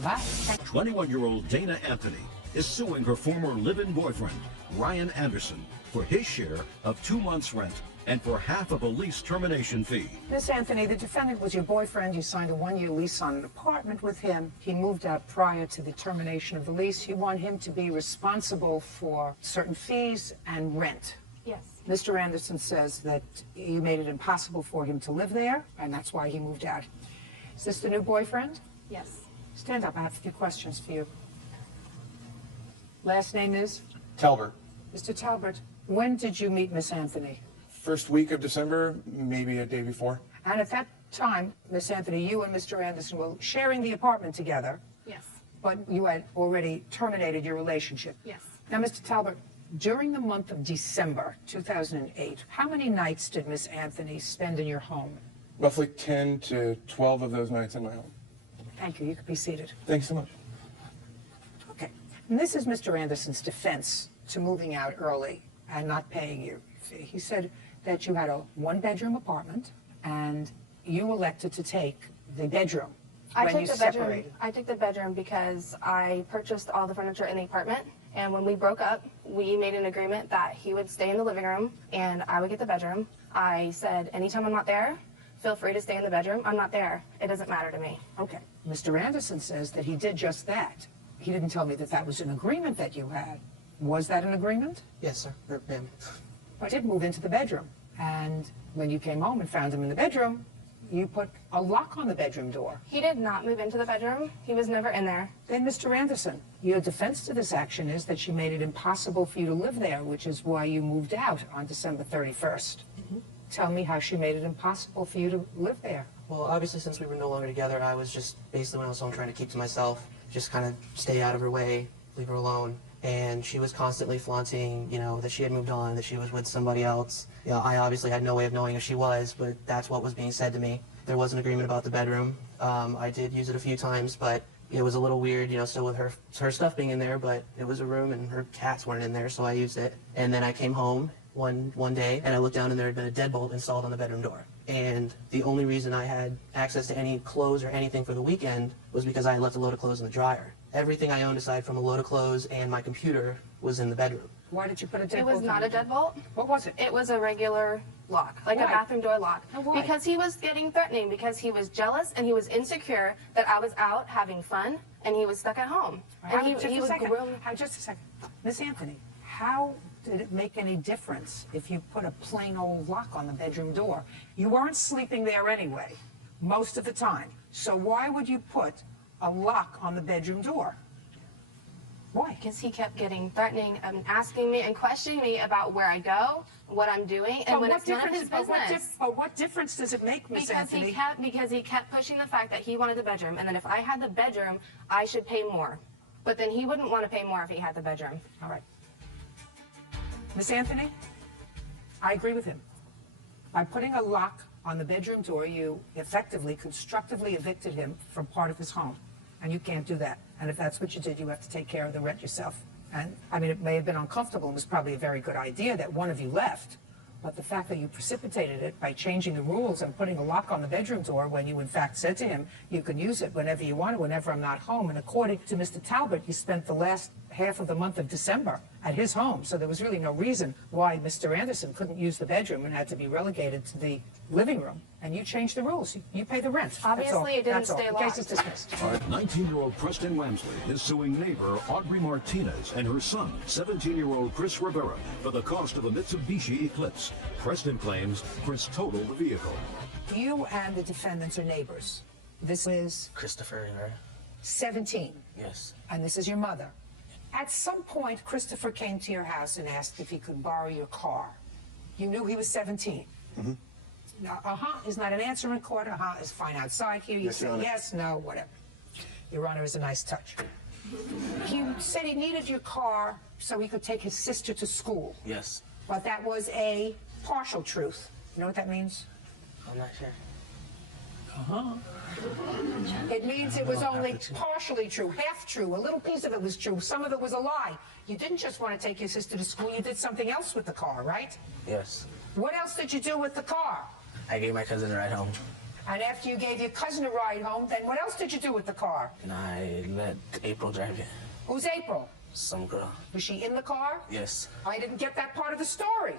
Bye-bye. 21-year-old Dana Anthony is suing her former live-in boyfriend, Ryan Anderson, for his share of 2 months' rent and for half of a lease termination fee. Miss Anthony, the defendant was your boyfriend. You signed a 1-year lease on an apartment with him. He moved out prior to the termination of the lease. You want him to be responsible for certain fees and rent. Yes. Mr. Anderson says that you made it impossible for him to live there, and that's why he moved out. Is this the new boyfriend? Yes. Stand up. I have a few questions for you. Last name is? Talbert. Mr. Talbert, when did you meet Miss Anthony? First week of December, maybe a day before. And at that time, Miss Anthony, you and Mr. Anderson were sharing the apartment together. Yes. But you had already terminated your relationship. Yes. Now, Mr. Talbert, during the month of December 2008, how many nights did Miss Anthony spend in your home? Roughly 10 to 12 of those nights in my home. Thank you. You could be seated. Thanks so much. Okay. And this is Mr. Anderson's defense to moving out early and not paying you. He said that you had a 1-bedroom apartment and you elected to take the bedroom when you separated. I took the bedroom because I purchased all the furniture in the apartment, and when we broke up, we made an agreement that he would stay in the living room and I would get the bedroom. I said, anytime I'm not there, feel free to stay in the bedroom. I'm not there. It doesn't matter to me. Okay. Mr. Anderson says that he did just that. He didn't tell me that that was an agreement that you had. Was that an agreement? Yes, sir. Or ma'am. I did move into the bedroom. And when you came home and found him in the bedroom, you put a lock on the bedroom door. He did not move into the bedroom. He was never in there. Then, Mr. Anderson, your defense to this action is that she made it impossible for you to live there, which is why you moved out on December 31st. Tell me how she made it impossible for you to live there. Well, obviously, since we were no longer together, I was just basically when I was home trying to keep to myself, just kind of stay out of her way, leave her alone. And she was constantly flaunting, you know, that she had moved on, that she was with somebody else. You know, I obviously had no way of knowing if she was, but that's what was being said to me. There was an agreement about the bedroom. I did use it a few times, but it was a little weird, you know, still with her stuff being in there, but it was a room and her cats weren't in there, so I used it. And then I came home one day and I looked down and there had been a deadbolt installed on the bedroom door. And the only reason I had access to any clothes or anything for the weekend was because I had left a load of clothes in the dryer. Everything I owned aside from a load of clothes and my computer was in the bedroom. Why did you put a deadbolt? It was not a deadbolt. What was it? It was a regular lock, like Why? a bathroom door lock. Why? Because he was getting threatening, because he was jealous and he was insecure that I was out having fun and he was stuck at home. And he was grilling. Just a second. Miss Anthony, how did it make any difference if you put a plain old lock on the bedroom door? You weren't sleeping there anyway, most of the time. So why would you put a lock on the bedroom door? Why? Because he kept getting threatening and asking me and questioning me about where I go, what I'm doing, and when it's none of his business. But what difference does it make, Miss Anthony? Because he kept pushing the fact that he wanted the bedroom, and then if I had the bedroom, I should pay more. But then he wouldn't want to pay more if he had the bedroom. All right. Miss Anthony, I agree with him. By putting a lock on the bedroom door, you effectively, constructively evicted him from part of his home. And you can't do that. And if that's what you did, you have to take care of the rent yourself. And, I mean, it may have been uncomfortable and was probably a very good idea that one of you left. But the fact that you precipitated it by changing the rules and putting a lock on the bedroom door when you, in fact, said to him, you can use it whenever you want, whenever I'm not home. And according to Mr. Talbot, you spent the last half of the month of December at his home. So there was really no reason why Mr. Anderson couldn't use the bedroom and had to be relegated to the living room. And you changed the rules. You pay the rent. Obviously, it didn't stay locked. The case is dismissed. 19-year-old Preston Wamsley is suing neighbor Audrey Martinez and her son, 17-year-old Chris Rivera, for the cost of a Mitsubishi Eclipse. Preston claims Chris totaled the vehicle. You and the defendants are neighbors. This is Christopher Rivera. 17. Yes. And this is your mother. At some point, Christopher came to your house and asked if he could borrow your car. You knew he was 17. Mm-hmm. Now, is not an answer in court. Is fine outside here. You Yes, say Your Honor. yes, no, whatever. Your Honor is a nice touch. He said he needed your car so he could take his sister to school. Yes. But that was a partial truth. You know what that means? I'm not sure. It means it was only partially true, half true. A little piece of it was true. Some of it was a lie. You didn't just want to take your sister to school. You did something else with the car, right? Yes. What else did you do with the car? I gave my cousin a ride home. And after you gave your cousin a ride home, then what else did you do with the car? And I let April drive it. Who's April? Some girl. Was she in the car? Yes. I didn't get that part of the story.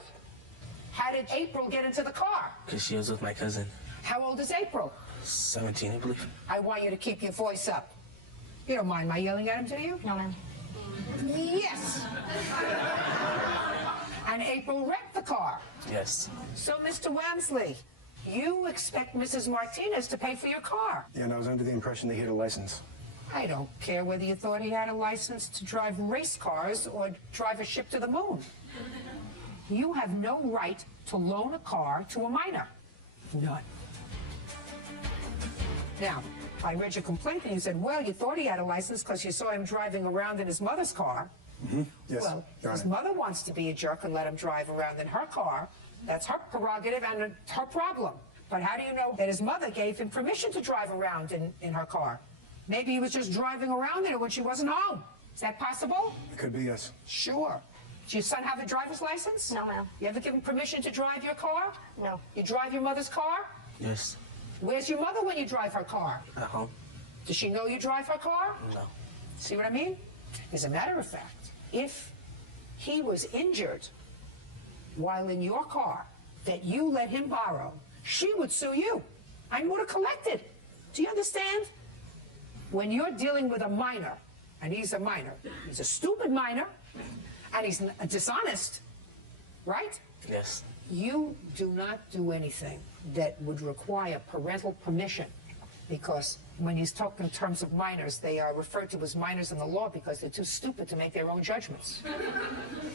How did April get into the car? Because she was with my cousin. How old is April? 17, I believe. I want you to keep your voice up. You don't mind my yelling at him, do you? No, ma'am. Yes. And April wrecked the car. Yes. So, Mr. Wamsley, you expect Mrs. Martinez to pay for your car. Yeah, and I was under the impression that he had a license. I don't care whether you thought he had a license to drive race cars or drive a ship to the moon. You have no right to loan a car to a minor. None. Now, I read your complaint and you said, well, you thought he had a license because you saw him driving around in his mother's car. Mm-hmm. Yes. Well, Got his it. mother wants to be a jerk and let him drive around in her car. That's her prerogative and her problem. But how do you know that his mother gave him permission to drive around in her car? Maybe he was just driving around in it when she wasn't home. Is that possible? It could be, yes. Sure. Does your son have a driver's license? No, ma'am. You ever give him permission to drive your car? No. You drive your mother's car? Yes. Where's your mother when you drive her car? At home? Does she know you drive her car? No. See what I mean? As a matter of fact, if he was injured while in your car that you let him borrow, she would sue you and would have collected. Do you understand? When you're dealing with a minor, and he's a minor, he's a stupid minor, and he's dishonest, right? Yes. You do not do anything that would require parental permission, because when you talk in terms of minors, they are referred to as minors in the law because they're too stupid to make their own judgments.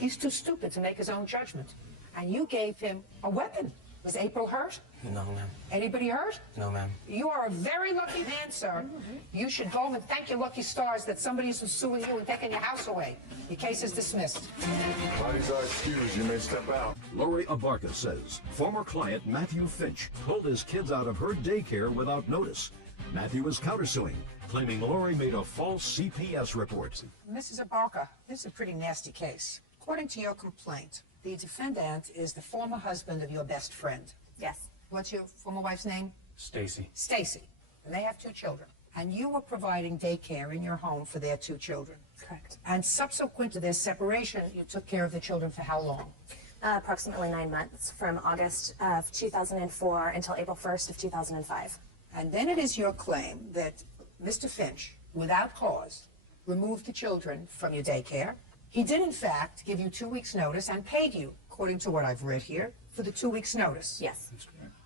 He's too stupid to make his own judgment. And you gave him a weapon. Was April hurt? No, ma'am. Anybody hurt? No, ma'am. You are a very lucky man, sir. You should go home and thank your lucky stars that somebody's suing you and taking your house away. Your case is dismissed. Bodies are excused. You may step out. Lori Abarca says former client Matthew Finch pulled his kids out of her daycare without notice. Matthew is countersuing, claiming Lori made a false CPS report. Mrs. Abarca, this is a pretty nasty case. According to your complaint, the defendant is the former husband of your best friend. Yes. What's your former wife's name? Stacy. Stacy. And they have 2 children. And you were providing daycare in your home for their 2 children. Correct. And subsequent to their separation, you took care of the children for how long? Approximately 9 months, from August of 2004 until April 1st of 2005. And then it is your claim that Mr. Finch, without cause, removed the children from your daycare. He did, in fact, give you 2 weeks' notice and paid you, according to what I've read here, for the 2 weeks' notice. Yes.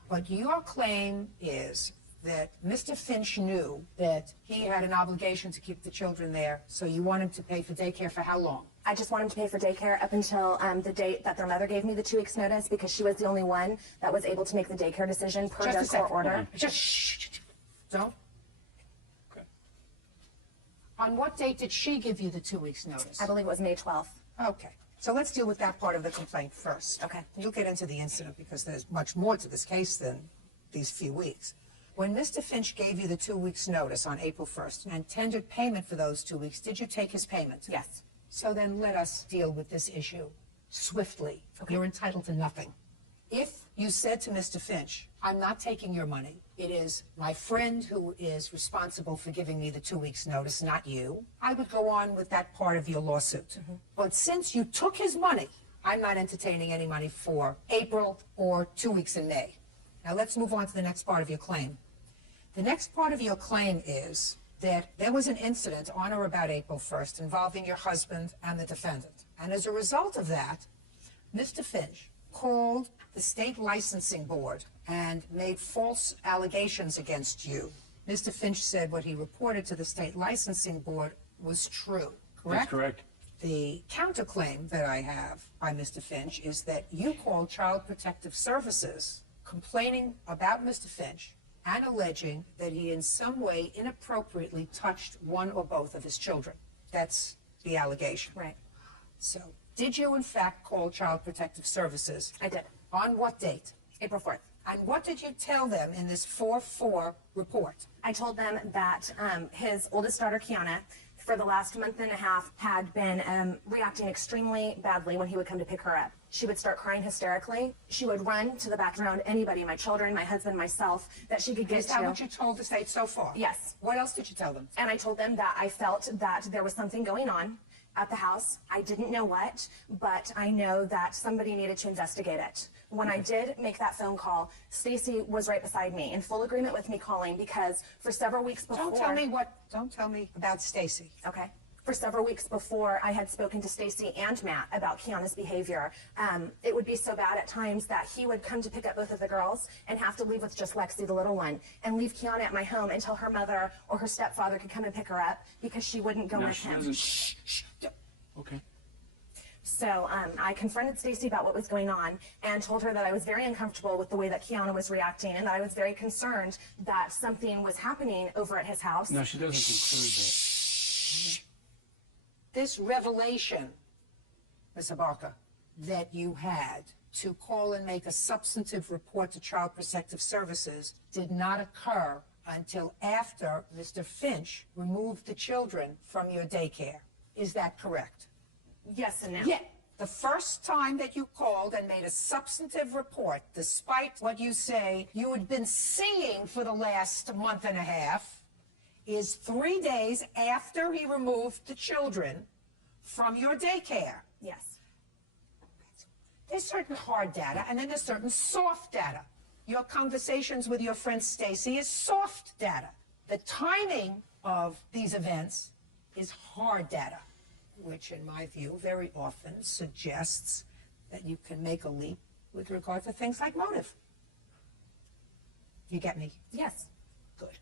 But your claim is that Mr. Finch knew that he had an obligation to keep the children there, so you want him to pay for daycare for how long? I just want him to pay for daycare up until the date that their mother gave me the 2 weeks notice, because she was the only one that was able to make the daycare decision per Just their a second. court order. Just shh. Don't. Okay. On what date did she give you the 2 weeks notice? I believe it was May 12th. Okay. So let's deal with that part of the complaint first. Okay. You'll get into the incident because there's much more to this case than these few weeks. When Mr. Finch gave you the 2 weeks notice on April 1st and tendered payment for those 2 weeks, did you take his payment? Yes. So then let us deal with this issue swiftly. Okay. You're entitled to nothing. If you said to Mr. Finch, I'm not taking your money, it is my friend who is responsible for giving me the 2 weeks notice, not you, I would go on with that part of your lawsuit. But since you took his money, I'm not entertaining any money for April or 2 weeks in May. Now let's move on to the next part of your claim. The next part of your claim is that there was an incident on or about April 1st involving your husband and the defendant. And as a result of that, Mr. Finch called the state licensing board and made false allegations against you. Mr. Finch said what he reported to the state licensing board was true, correct? That's correct. The counterclaim that I have by Mr. Finch is that you called Child Protective Services complaining about Mr. Finch and alleging that he in some way inappropriately touched one or both of his children. That's the allegation. Right. So, did you in fact call Child Protective Services? I did. On what date? April 4th. And what did you tell them in this 4-4 report? I told them that his oldest daughter, Kiana, for the last month and a half had been reacting extremely badly when he would come to pick her up. She would start crying hysterically. She would run to the back around anybody, my children, my husband, myself, that she could get Is to. that what you told the state so far? Yes. What else did you tell them? And I told them that I felt that there was something going on at the house. I didn't know what, but I know that somebody needed to investigate it. When I did make that phone call, Stacy was right beside me, in full agreement with me calling, because for several weeks before... Don't tell me about Stacy. Okay. For several weeks before, I had spoken to Stacy and Matt about Kiana's behavior. It would be so bad at times that he would come to pick up both of the girls and have to leave with just Lexi, the little one, and leave Kiana at my home until her mother or her stepfather could come and pick her up because she wouldn't go with him. Shh. Okay. So I confronted Stacy about what was going on and told her that I was very uncomfortable with the way that Kiana was reacting and that I was very concerned that something was happening over at his house. No, she doesn't conclude that. This revelation, Ms. Abarca, that you had to call and make a substantive report to Child Protective Services did not occur until after Mr. Finch removed the children from your daycare. Is that correct? Yes and no. Yeah. The first time that you called and made a substantive report, despite what you say you had been seeing for the last month and a half, is 3 days after he removed the children from your daycare. Yes. There's certain hard data, and then there's certain soft data. Your conversations with your friend Stacy is soft data. The timing of these events is hard data, which in my view very often suggests that you can make a leap with regard to things like motive. You get me? Yes. Good.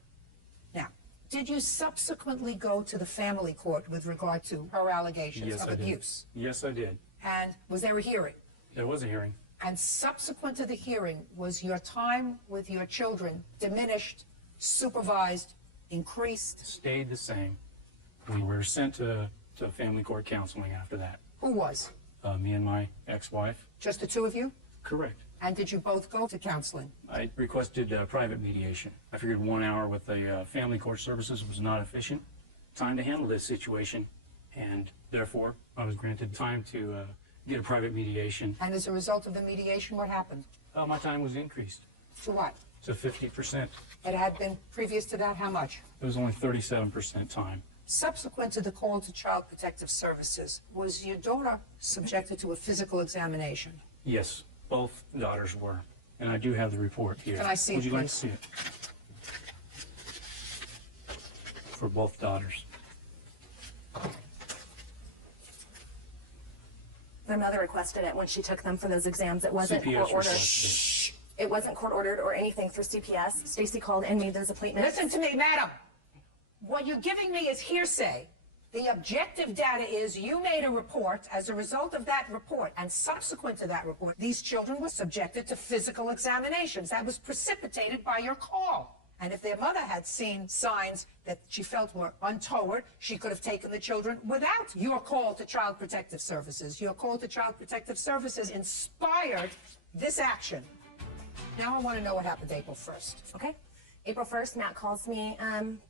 Now, did you subsequently go to the family court with regard to her allegations of abuse? Yes, I did. And was there a hearing? There was a hearing. And subsequent to the hearing, was your time with your children diminished, supervised, increased? Stayed the same. We were sent to family court counseling after that. Who was? Me and my ex-wife. Just the two of you? Correct. And did you both go to counseling? I requested private mediation. I figured 1 hour with the family court services was not efficient. Time to handle this situation, and therefore I was granted time to get a private mediation. And as a result of the mediation, what happened? My time was increased To what? to 50%. It had been previous to that, how much? It was only 37% time. Subsequent to the call to Child Protective Services, was your daughter subjected to a physical examination? Yes, both daughters were. And I do have the report here. Can I see it, Would you like to please? see it? For both daughters. Their mother requested it when she took them for those exams. It wasn't CPS court ordered. requested It wasn't court ordered or anything through CPS. Stacy called and made those appointments. Listen to me, madam. What you're giving me is hearsay. The objective data is you made a report. As a result of that report and subsequent to that report, these children were subjected to physical examinations. That was precipitated by your call. And if their mother had seen signs that she felt were untoward, she could have taken the children without your call to Child Protective Services. Your call to Child Protective Services inspired this action. Now I want to know what happened April 1st. Okay. April 1st, Matt calls me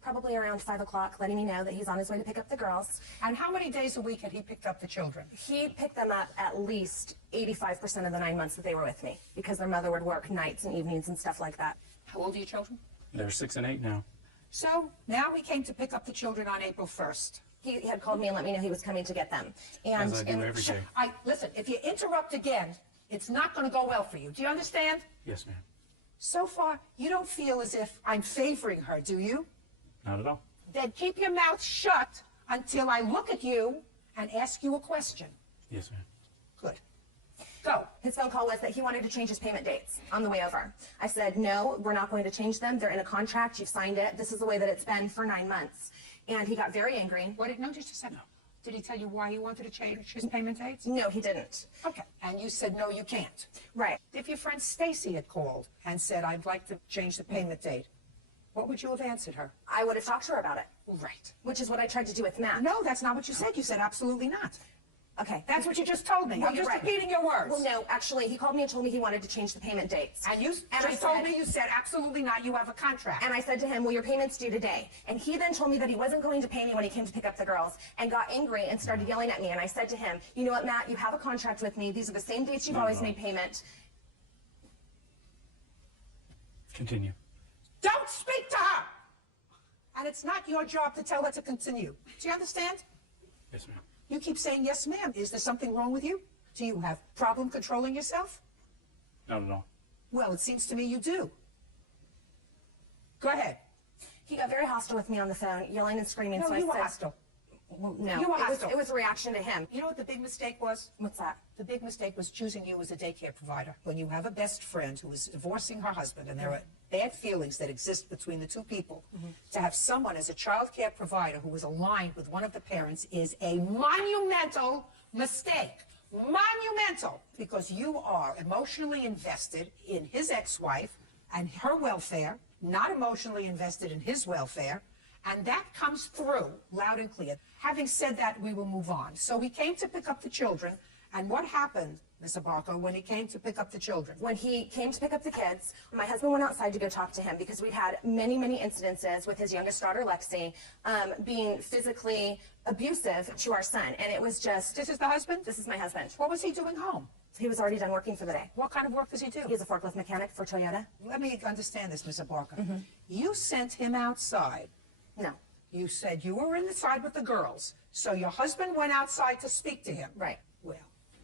probably around 5 o'clock, letting me know that he's on his way to pick up the girls. And how many days a week had he picked up the children? He picked them up at least 85% of the 9 months that they were with me, because their mother would work nights and evenings and stuff like that. How old are your children? They're 6 and 8 now. So now he came to pick up the children on April 1st. He had called me and let me know he was coming to get them. And, As I do every day. Listen, if you interrupt again, it's not going to go well for you. Do you understand? Yes, ma'am. So far, you don't feel as if I'm favoring her, do you? Not at all. Then keep your mouth shut until I look at you and ask you a question. Yes, ma'am. Good. Go. his phone call was that he wanted to change his payment dates on the way over. I said, no, we're not going to change them. They're in a contract. You've signed it. This is the way that it's been for 9 months. And he got very angry. No, just a second. Did he tell you why he wanted to change his payment dates? No, he didn't. Okay. And you said, no, you can't. Right. If your friend Stacy had called and said, I'd like to change the payment date, what would you have answered her? I would have talked to her about it. Right. Which is what I tried to do with Matt. No, that's not what you said. You said absolutely not. Okay. That's what you just told me. Well, I'm you're just right. repeating your words. Well, no, actually, he called me and told me he wanted to change the payment dates. And you I just told said- me, you said absolutely not, you have a contract. And I said to him, well, your payment's due today. And he then told me that he wasn't going to pay me when he came to pick up the girls and got angry and started yelling at me. And I said to him, you know what, Matt, you have a contract with me. These are the same dates you've always made payment. Continue. Don't speak to her! And it's not your job to tell her to continue. Do you understand? Yes, ma'am. You keep saying, yes, ma'am. Is there something wrong with you? Do you have problem controlling yourself? Not at all. Well, it seems to me you do. Go ahead. He got very hostile with me on the phone, yelling and screaming. No, so you I were said, hostile. Well, no, You were hostile. it was a reaction to him. You know what the big mistake was? What's that? The big mistake was choosing you as a daycare provider. When you have a best friend who is divorcing her husband and there are bad feelings that exist between the two people, to have someone as a child care provider who is aligned with one of the parents is a monumental mistake. Monumental. Because you are emotionally invested in his ex-wife and her welfare, not emotionally invested in his welfare. And that comes through loud and clear. Having said that, we will move on. So he came to pick up the children. And what happened, Ms. Abarco, when he came to pick up the children? When he came to pick up the kids, my husband went outside to go talk to him because we'd had many, many incidences with his youngest daughter, Lexi, being physically abusive to our son. And it was just... This is the husband? This is my husband. What was he doing home? He was already done working for the day. What kind of work does he do? He's a forklift mechanic for Toyota. Let me understand this, Ms. Abarca. You sent him outside. No. You said you were inside with the girls. So your husband went outside to speak to him. Right. Well,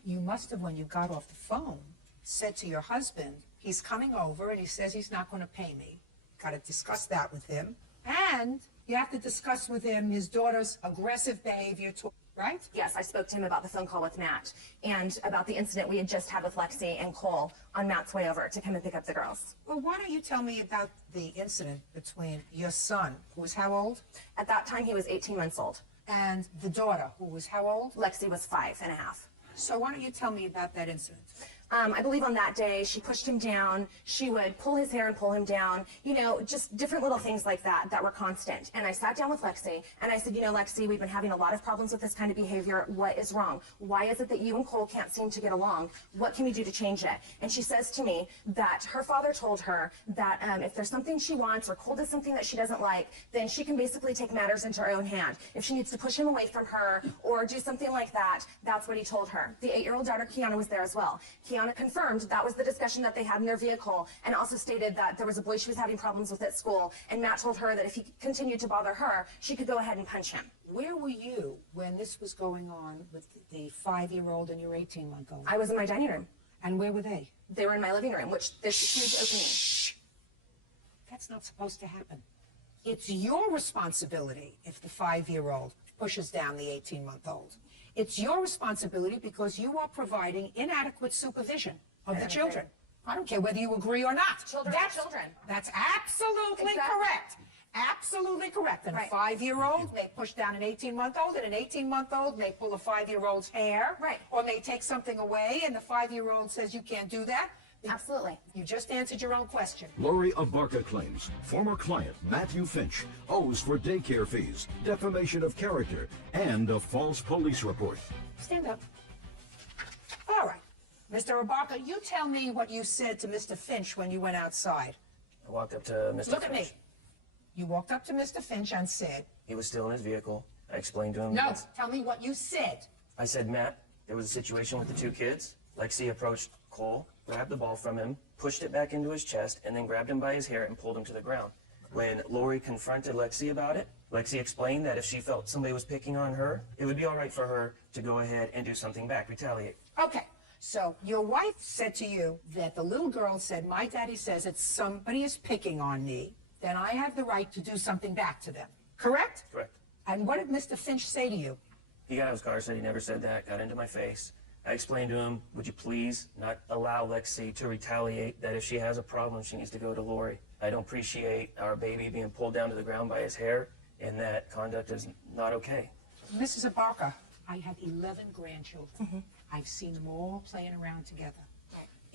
you must have, when you got off the phone, said to your husband, he's coming over and he says he's not going to pay me. Got to discuss that with him. And you have to discuss with him his daughter's aggressive behavior, right? Yes, I spoke to him about the phone call with Matt and about the incident we had just had with Lexi and Cole on Matt's way over to come and pick up the girls. Well, why don't you tell me about the incident between your son, who was how old? At that time, he was 18 months old. And the daughter, who was how old? Lexi was 5.5. So why don't you tell me about that incident? I believe on that day, she pushed him down. She would pull his hair and pull him down. You know, just different little things like that that were constant. And I sat down with Lexi and I said, you know, Lexi, we've been having a lot of problems with this kind of behavior. What is wrong? Why is it that you and Cole can't seem to get along? What can we do to change it? And she says to me that her father told her that if there's something she wants or Cole does something that she doesn't like, then she can basically take matters into her own hand. If she needs to push him away from her or do something like that, that's what he told her. The 8-year-old daughter, Kiana, was there as well. Kiana confirmed that was the discussion that they had in their vehicle and also stated that there was a boy she was having problems with at school, and Matt told her that if he continued to bother her, she could go ahead and punch him. Where were you when this was going on with the 5-year-old and your 18-month-old? I was in my dining room. And where were they? They were in my living room, which there's a huge opening. Shh. That's not supposed to happen. It's your responsibility if the 5-year-old pushes down the 18-month-old. It's your responsibility because you are providing inadequate supervision of the children. I don't care whether you agree or not. Children are children. That's absolutely Exactly. correct. Absolutely correct. And Right. a 5-year-old may push down an 18-month-old, and an 18-month-old may pull a 5-year-old's hair. Right. Or may take something away, and the 5-year-old says you can't do that. Absolutely. You just answered your own question. Lori Abarca claims former client Matthew Finch owes for daycare fees, defamation of character, and a false police report. Stand up. All right. Mr. Abarca, you tell me what you said to Mr. Finch when you went outside. I walked up to Mr. Look at me. Finch. You walked up to Mr. Finch and said, He was still in his vehicle. I explained to him. no, tell me what you said. I said, Matt, there was a situation with the 2 kids. Lexi approached Cole, grabbed the ball from him, pushed it back into his chest, and then grabbed him by his hair and pulled him to the ground. When Lori confronted Lexi about it, Lexi explained that if she felt somebody was picking on her, it would be all right for her to go ahead and do something back, retaliate. Okay. So your wife said to you that the little girl said, my daddy says that somebody is picking on me, then I have the right to do something back to them. Correct? Correct. And what did Mr. Finch say to you? He got out of his car, said he never said that, got into my face. I explained to him, would you please not allow Lexi to retaliate, that if she has a problem, she needs to go to Lori. I don't appreciate our baby being pulled down to the ground by his hair, and that conduct is not okay. Mrs. Abarca, I have 11 grandchildren. I've seen them all playing around together.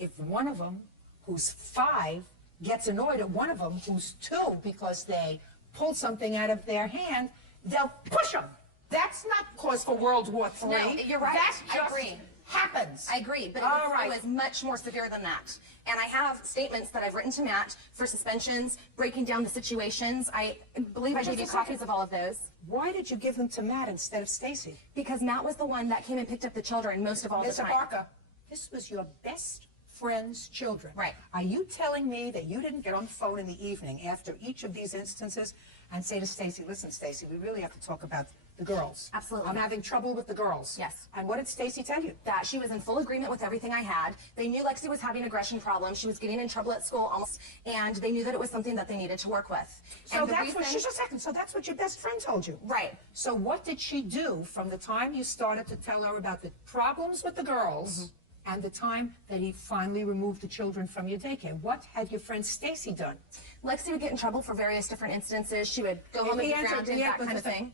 If one of them, who's 5, gets annoyed at one of them, who's 2, because they pulled something out of their hand, they'll push them. That's not cause for World War III. No, you're right. That I just agree. happens. I agree, but All right. it was much more severe than that. And I have statements that I've written to Matt for suspensions, breaking down the situations. I believe I Just gave you a second. copies of all of those. Why did you give them to Matt instead of Stacy? Because Matt was the one that came and picked up the children most of all the Mr. time. Barker, this was your best friend's children. Right. Are you telling me that you didn't get on the phone in the evening after each of these instances and say to Stacy, listen, Stacy, we really have to talk about the girls. Absolutely. I'm having trouble with the girls. Yes. And what did Stacy tell you? That she was in full agreement with everything I had. They knew Lexi was having aggression problems. She was getting in trouble at school almost, and they knew that it was something that they needed to work with. So And the that's what, reason- just a second, so that's what your best friend told you? Right. So what did she do from the time you started to tell her about the problems with the girls and the time that he finally removed the children from your daycare? What had your friend Stacy done? Lexi would get in trouble for various different instances. She would go home and be grounded, that kind of thing.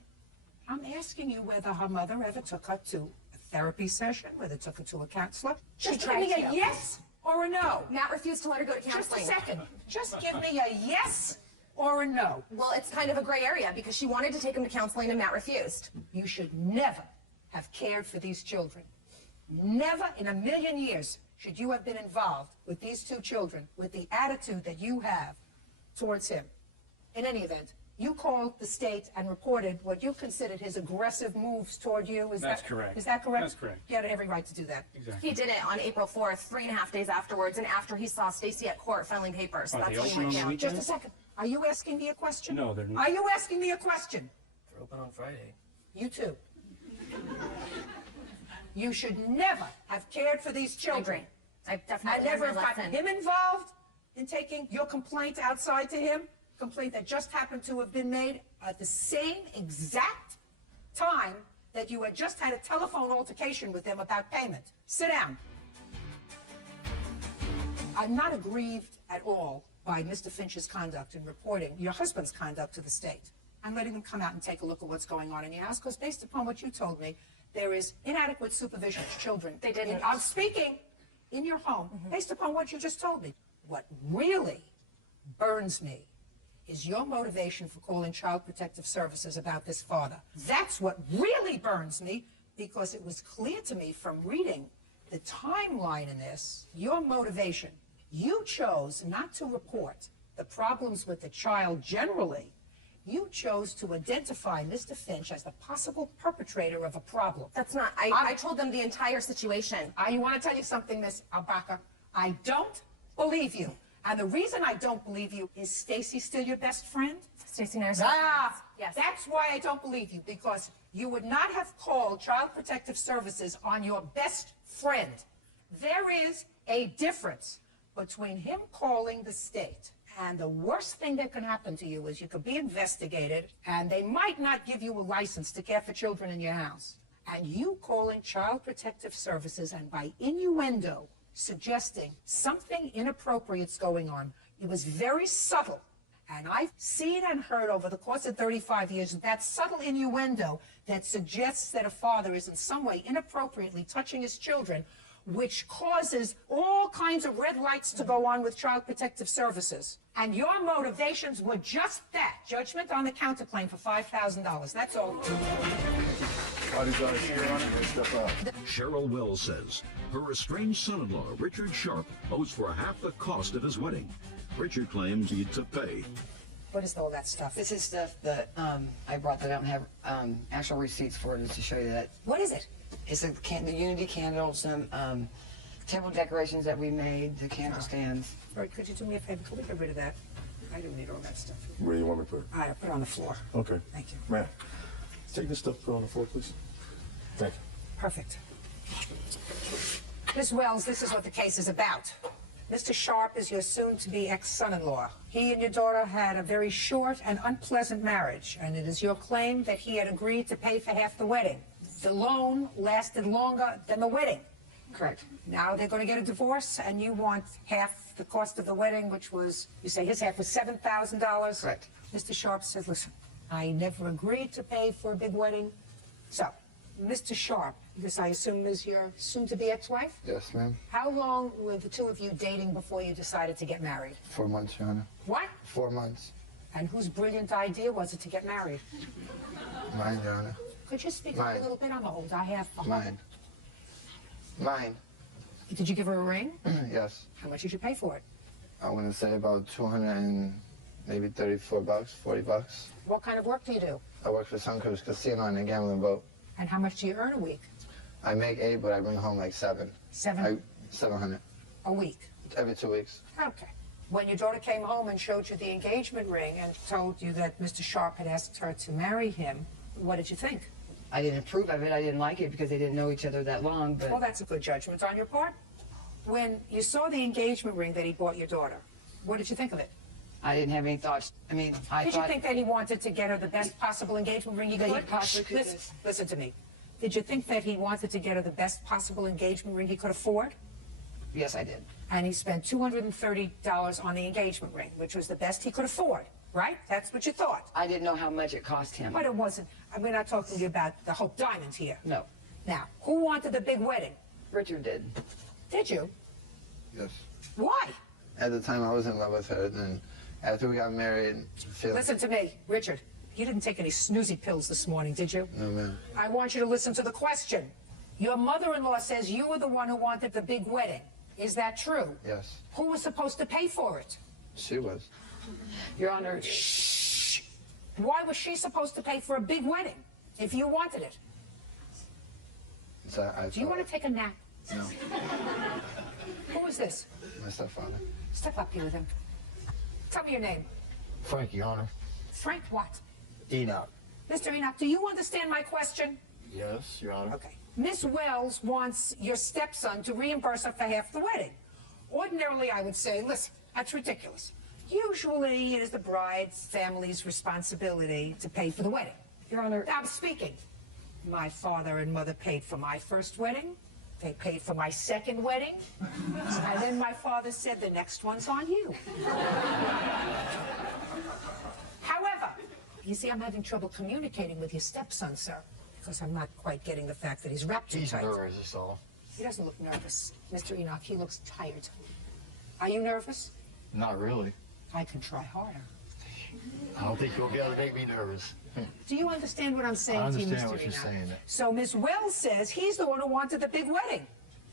I'm asking you whether her mother ever took her to a therapy session, whether took her to a counselor. Just give tried me a to. yes or a no. Matt refused to let her go to Just a counseling. second. Just give me a yes or a no. Well, it's kind of a gray area because she wanted to take him to counseling and Matt refused. You should never have cared for these children. Never in a million years should you have been involved with these two children with the attitude that you have towards him. In any event, you called the state and reported what you considered his aggressive moves toward you. That's correct. Is that correct? That's correct. You had every right to do that. Exactly. He did it on April 4th, 3.5 days afterwards, and after he saw Stacy at court filing papers. Are That's they when he open went on the down. weekend? Just a second. Are you asking me a question? No, they're not. Are you asking me a question? They're open on Friday. You too. You should never have cared for these I children. agree. I I definitely never learned have my gotten lesson. him involved in taking your complaint outside to him, complaint that just happened to have been made at the same exact time that you had just had a telephone altercation with him about payment. Sit down. I'm not aggrieved at all by Mr. Finch's conduct in reporting your husband's conduct to the state. I'm letting them come out and take a look at what's going on in your house, because based upon what you told me, there is inadequate supervision of children. They didn't. I'm speaking in your home, based upon what you just told me. What really burns me is your motivation for calling Child Protective Services about this father. That's what really burns me, because it was clear to me from reading the timeline in this, your motivation. You chose not to report the problems with the child generally. You chose to identify Mr. Finch as the possible perpetrator of a problem. That's not, I told them the entire situation. I want to tell you something, Miss Albaka. I don't believe you. And the reason I don't believe you is Stacy still your best friend? Stacy and I are Ah, yes. that's why I don't believe you, because you would not have called Child Protective Services on your best friend. There is a difference between him calling the state, and the worst thing that can happen to you is you could be investigated, and they might not give you a license to care for children in your house. And you calling Child Protective Services, and by innuendo, suggesting something inappropriate's going on. It was very subtle. And I've seen and heard over the course of 35 years that subtle innuendo that suggests that a father is in some way inappropriately touching his children, which causes all kinds of red lights to go on with Child Protective Services. And your motivations were just that, judgment on the counterclaim for $5,000. That's all. Cheryl Wells says her estranged son-in-law, Richard Sharp, owes for half the cost of his wedding. Richard claims he to pay. What is all that stuff? This is stuff that I brought that I don't have actual receipts for, just to show you that. What is it? It's the Unity candles, some temple decorations that we made, the candle stands. All right, could you do me a favor? Could we get rid of that? I don't need all that stuff. Where do you want me to put it? All right, put it on the floor. Okay. Thank you. Ma'am, take this stuff, put it on the floor, please. Thank you. Perfect. Ms. Wells, this is what the case is about. Mr. Sharp is your soon-to-be ex-son-in-law. He and your daughter had a very short and unpleasant marriage, and it is your claim that he had agreed to pay for half the wedding. The loan lasted longer than the wedding. Correct. Now they're going to get a divorce, and you want half the cost of the wedding, which was, you say his half was $7,000? Correct. Mr. Sharp said, listen, I never agreed to pay for a big wedding. So, Mr. Sharp, this I assume is your soon-to-be ex-wife? Yes, ma'am. How long were the two of you dating before you decided to get married? 4 months, Your Honor. What? 4 months. And whose brilliant idea was it to get married? Mine, Your Honor. Could you speak up Mine. a little bit? I'm old. I have. Mine. Did you give her a ring? Yes. How much did you pay for it? I want to say about 200 and maybe 34 bucks, 40 bucks. What kind of work do you do? I work for Sun Cruise Casino and a gambling boat. And how much do you earn a week? I make 8, but I bring home like 7. 700 a week? every 2 weeks. Okay. When your daughter came home and showed you the engagement ring and told you that Mr. Sharp had asked her to marry him, what did you think? I didn't approve of it. I didn't like it because they didn't know each other that long. But Well, that's a good judgment on your part. When you saw the engagement ring that he bought your daughter, what did you think of it? I didn't have any thoughts. I mean, Did you think that he wanted to get her the best possible engagement ring he That could? he possibly could, Listen, yes. listen to me. Did you think that he wanted to get her the best possible engagement ring he could afford? Yes, I did. And he spent $230 on the engagement ring, which was the best he could afford, right? That's what you thought. I didn't know how much it cost him. But it wasn't. We're not talking to you about the Hope Diamond here. No. Now, who wanted the big wedding? Richard did. Did you? Yes. Why? At the time, I was in love with her. Then, after we got married, Listen to me, Richard. You didn't take any snoozy pills this morning, did you? No, ma'am. I want you to listen to the question. Your mother-in-law says you were the one who wanted the big wedding. Is that true? Yes. Who was supposed to pay for it? She was. Your Honor. Shh. Why was she supposed to pay for a big wedding if you wanted it? So I Do you want to take a nap? No. Who is this? My stepfather. Step up here with him. Tell me your name. Frank, Your Honor. Frank what? Enoch. Mr. Enoch, do you understand my question? Yes, Your Honor. Okay. Miss Wells wants your stepson to reimburse her for half the wedding. Ordinarily, I would say, listen, that's ridiculous. Usually, it is the bride's family's responsibility to pay for the wedding. Your Honor. I'm speaking. My father and mother paid for my first wedding. They paid for my second wedding. And then my father said, the next one's on you. However, you see, I'm having trouble communicating with your stepson, sir, because I'm not quite getting the fact that he's wrapped too He's tight. nervous, that's all. He doesn't look nervous, Mr. Enoch. He looks tired. Are you nervous? Not really. I can try harder. I don't think you'll be able to make me nervous. Do you understand what I'm saying I to you, Mr. understand what you're Enoch? saying. So Miss Wells says he's the one who wanted the big wedding.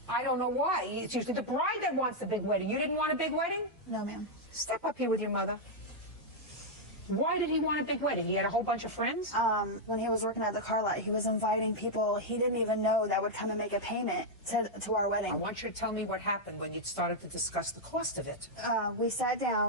I don't know why. It's usually the bride that wants the big wedding. You didn't want a big wedding? No, ma'am. Step up here with your mother. Why did he want a big wedding? He had a whole bunch of friends? When he was working at the car lot, he was inviting people he didn't even know that would come and make a payment to our wedding. I want you to tell me what happened when you started to discuss the cost of it. We sat down,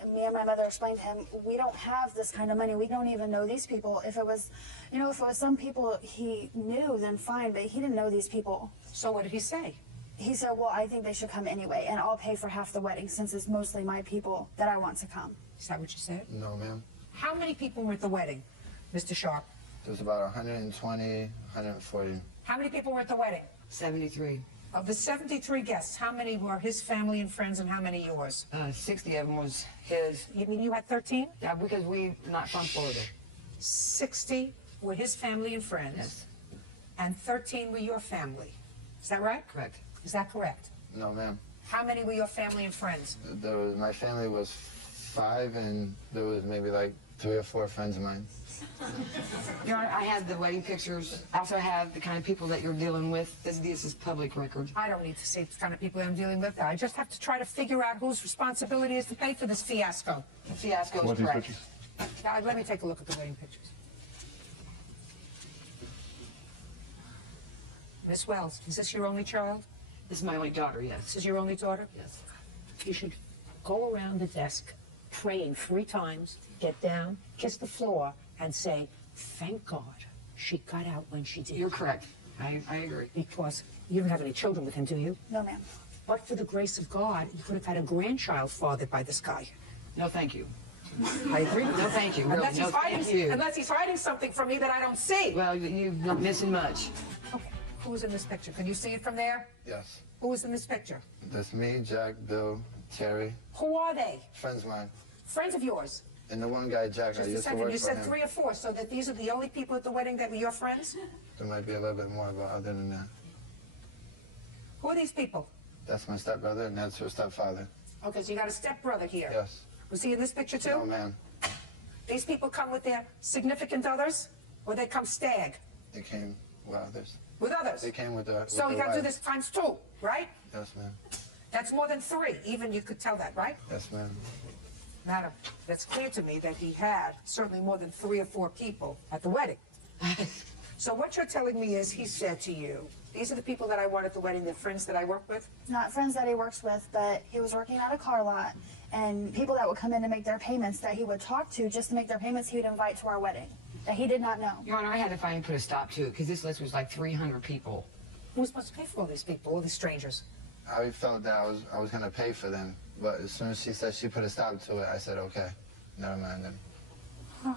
and me and my mother explained to him, we don't have this kind of money. We don't even know these people. If it was, if it was some people he knew, then fine, but he didn't know these people. So what did he say? He said, well, I think they should come anyway, and I'll pay for half the wedding since it's mostly my people that I want to come. Is that what you said? No, ma'am. How many people were at the wedding, Mr. Sharp? There's about 120, 140. How many people were at the wedding? 73. Of the 73 guests, how many were his family and friends and how many yours? 60 of them was his. You mean you had 13? Yeah, because we not from Florida. 60 were his family and friends. Yes. And 13 were your family. Is that right? Correct. Is that correct? No, ma'am. How many were your family and friends? My family was 5, and there was maybe like 3 or 4 friends of mine. Your Honor, I have the wedding pictures. I also have the kind of people that you're dealing with. This is public record. I don't need to see the kind of people I'm dealing with. I just have to try to figure out whose responsibility is to pay for this fiasco. The fiasco What is these correct. pictures? Now, let me take a look at the wedding pictures. Miss Wells, is this your only child? This is my only daughter, yes. This is your only daughter? Yes. You should go around the desk praying 3 times, get down, kiss the floor, and say, thank God she got out when she did. You're correct. I agree. Because you don't have any children with him, do you? No, ma'am. But for the grace of God, you could have had a grandchild fathered by this guy. No, thank you. I agree with you. No, thank you. Really, Unless, no, he's hiding, thank you. unless he's hiding something from me that I don't see. Well, you're not missing much. Okay, who's in this picture? Can you see it from there? Yes. Who is in this picture? That's me, Jack, Bill, Terry. Who are they? Friends of mine. Friends of yours? And the one guy, Jack, I Just a used to second, work you for said him. 3 or 4, so that these are the only people at the wedding that were your friends? There might be a little bit more, but other than that. Who are these people? That's my stepbrother, and that's her stepfather. Okay, so you got a stepbrother here. Yes. Was he in this picture too? No, ma'am. These people come with their significant others, or they come stag? They came with others. With others? They came with the. So you got to do this times 2, right? Yes, ma'am. That's more than 3. Even you could tell that, right? Yes, ma'am. Madam, it's clear to me that he had certainly more than 3 or 4 people at the wedding. So what you're telling me is he said to you, these are the people that I want at the wedding, the friends that I work with? Not friends that he works with, but he was working at a car lot, and people that would come in to make their payments that he would talk to just to make their payments, he would invite to our wedding that he did not know. Your Honor, I had to finally put a stop to it because this list was like 300 people. Who was supposed to pay for all these people, all these strangers? I felt that I was gonna pay for them, but as soon as she said she put a stop to it, I said, okay, never mind then.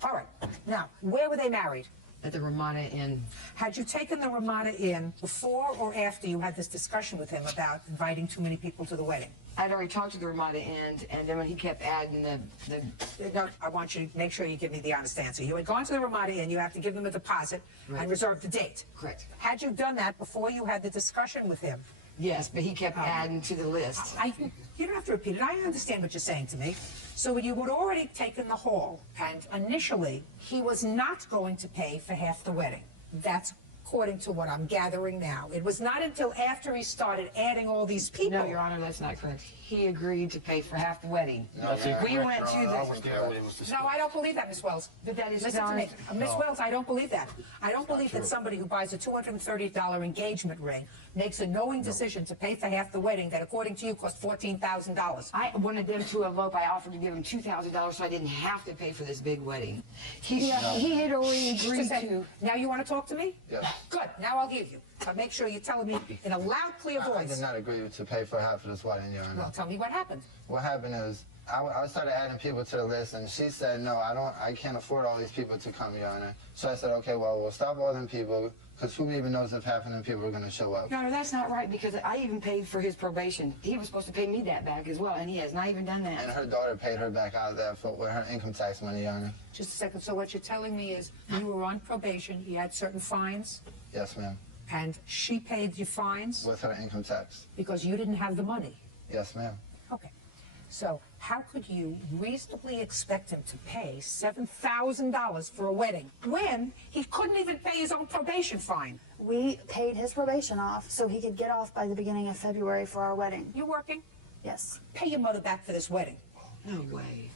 All right. Now, where were they married? At the Ramada Inn. Had you taken the Ramada Inn before or after you had this discussion with him about inviting too many people to the wedding? I'd already talked to the Ramada Inn, and then when he kept adding the No, I want you to make sure you give me the honest answer. You had gone to the Ramada Inn, you have to give them a deposit and reserve the date. Correct. Had you done that before you had the discussion with him? Yes, but he kept adding to the list. You don't have to repeat it. I understand what you're saying to me. So you had already taken the hall, and initially he was not going to pay for half the wedding. That's according to what I'm gathering now. It was not until after he started adding all these people. No, Your Honor, that's not correct. He agreed to pay for half the wedding. No, we went to the... No, I don't believe that, Miss Wells. But that is Listen to me. not... Miss Wells, I don't believe that. I don't believe that somebody who buys a $230 engagement ring makes a knowing decision to pay for half the wedding that, according to you, cost $14,000. I wanted them to elope. I offered to give them $2,000 so I didn't have to pay for this big wedding. He had already agreed to... Now you want to talk to me? Yes. Good. Now I'll hear you. But make sure you're telling me in a loud, clear I voice. did not agree to pay for half of this wedding, Your Honor. Well, tell me what happened. What happened is, I started adding people to the list, and she said, no, I can't afford all these people to come, Your Honor. So I said, okay, well, we'll stop all them people, because who even knows if half of them people are going to show up? Your Honor, that's not right, because I even paid for his probation. He was supposed to pay me that back as well, and he has not even done that. And her daughter paid her back out of that with her income tax money, Your Honor. Just a second. So what you're telling me is you were on probation, you had certain fines, Yes, ma'am. and she paid your fines With her income tax. because you didn't have the money. Yes, ma'am. Okay. So how could you reasonably expect him to pay $7,000 for a wedding when he couldn't even pay his own probation fine? We paid his probation off so he could get off by the beginning of February for our wedding. You working? Yes. Pay your mother back for this wedding. No way.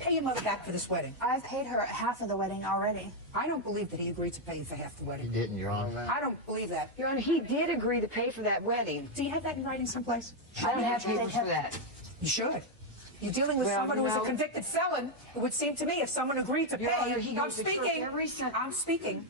Pay your mother back for this wedding. I've paid her half of the wedding already. I don't believe that he agreed to pay you for half the wedding. Didn't, Your Honor. I don't believe that. Your Honor, he did agree to pay for that wedding. Do you have that in writing someplace? I don't have papers for that. You should. You're dealing with Well, someone who is a no. convicted felon. It would seem to me if someone agreed to pay. Your Honor, he I'm goes to church speaking. every Sunday. I'm speaking.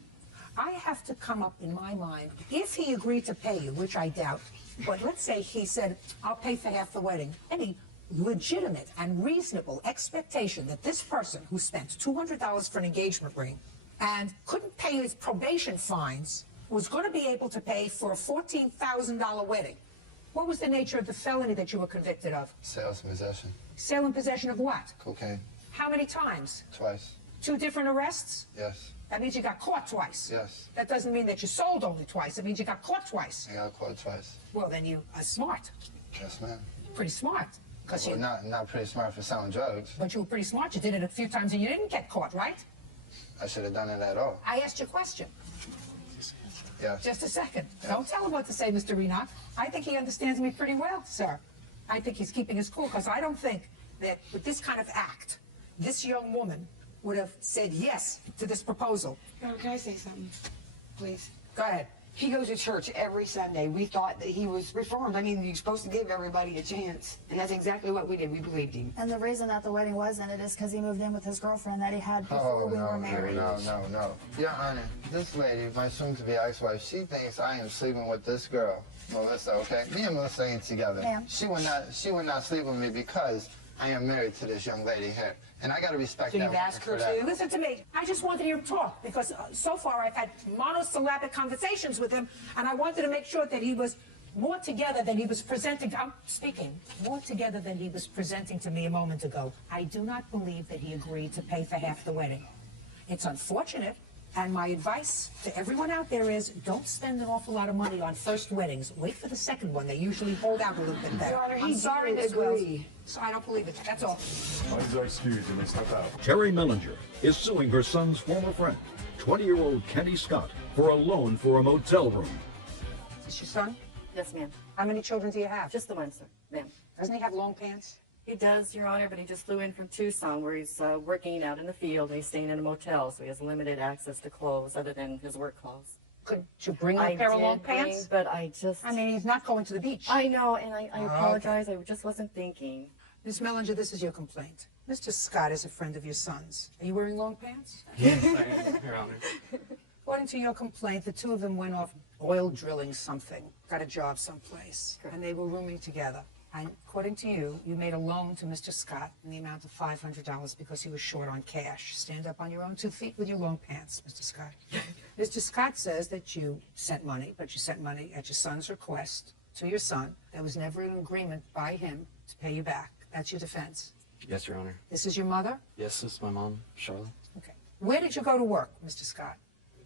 I have to come up in my mind, if he agreed to pay you, which I doubt, but let's say he said, I'll pay for half the wedding. Any legitimate and reasonable expectation that this person who spent $200 for an engagement ring and couldn't pay his probation fines was going to be able to pay for a $14,000 wedding. What was the nature of the felony that you were convicted of? Sales and possession. Sale and possession of what? Cocaine. How many times? Twice. 2 different arrests? Yes. That means you got caught twice. Yes. That doesn't mean that you sold only twice. It means you got caught twice. I got caught twice. Well, then you are smart. Yes, ma'am. Pretty smart. Because Well, not pretty smart for selling drugs. But you were pretty smart. You did it a few times and you didn't get caught, right? I should have done it at all. I asked you a question. Yes. Just a second. Don't tell him what to say, Mr. Enoch. I think he understands me pretty well, sir. I think he's keeping his cool because I don't think that with this kind of act, this young woman would have said yes to this proposal. Can I say something, please? Go ahead. He goes to church every Sunday. We thought that he was reformed. I mean, you're supposed to give everybody a chance. And that's exactly what we did. We believed him. And the reason that the wedding was ended is because he moved in with his girlfriend that he had before we were married. No. Your Honor, this lady, my soon-to-be ex-wife, she thinks I am sleeping with this girl, Melissa, okay? Me and Melissa ain't together. Ma'am. She would not sleep with me because I am married to this young lady here. And I gotta respect So that you've woman asked for her that. to? Listen to me. I just wanted to hear him talk because so far I've had monosyllabic conversations with him, and I wanted to make sure that he was more together than he was presenting. I'm speaking more together than he was presenting to me a moment ago. I do not believe that he agreed to pay for half the wedding. It's unfortunate. And my advice to everyone out there is don't spend an awful lot of money on first weddings. Wait for the second one. They usually hold out a little bit better. Your Honor, I'm he sorry, did Miss Wells. agree. So I don't believe it. That's all. Ils ont excuse, mais stop out. Terry Mellinger is suing her son's former friend. 20-year-old Kenny Scott for a loan for a motel room. Is this your son? Yes, ma'am. How many children do you have? Just the one, sir, ma'am. Doesn't he have long pants? He does, Your Honor, but he just flew in from Tucson where he's working out in the field and he's staying in a motel, so he has limited access to clothes other than his work clothes. Could you bring a pair of long pants? But I just... I mean, he's not going to the beach. I know, and I apologize. I just wasn't thinking. Ms. Mellinger, this is your complaint. Mr. Scott is a friend of your son's. Are you wearing long pants? Yes, I am, Your Honor. According to your complaint, the two of them went off oil drilling something, got a job someplace, and they were rooming together. And according to you, you made a loan to Mr. Scott in the amount of $500 because he was short on cash. Stand up on your own 2 feet with your long pants, Mr. Scott. Mr. Scott says that you sent money, but you sent money at your son's request to your son. There was never an agreement by him to pay you back. That's your defense. Yes, Your Honor. This is your mother? Yes, this is my mom, Charlotte. Okay. Where did you go to work, Mr. Scott?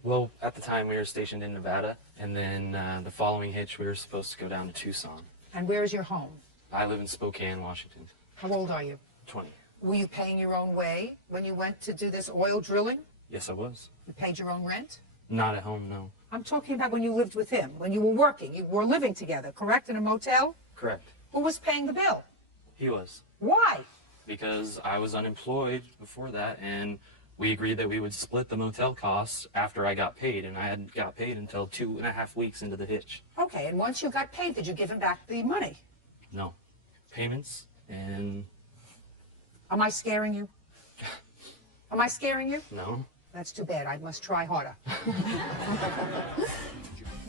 Well, at the time we were stationed in Nevada, and then the following hitch we were supposed to go down to Tucson. And where is your home? I live in Spokane, Washington. How old are you? 20. Were you paying your own way when you went to do this oil drilling? Yes, I was. You paid your own rent? Not at home, no. I'm talking about when you lived with him, when you were working. You were living together, correct, in a motel? Correct. Who was paying the bill? He was. Why? Because I was unemployed before that, and we agreed that we would split the motel costs after I got paid, and I hadn't got paid until 2.5 weeks into the hitch. Okay, and once you got paid, did you give him back the money? No. Payments, and... Am I scaring you? Am I scaring you? No. That's too bad. I must try harder.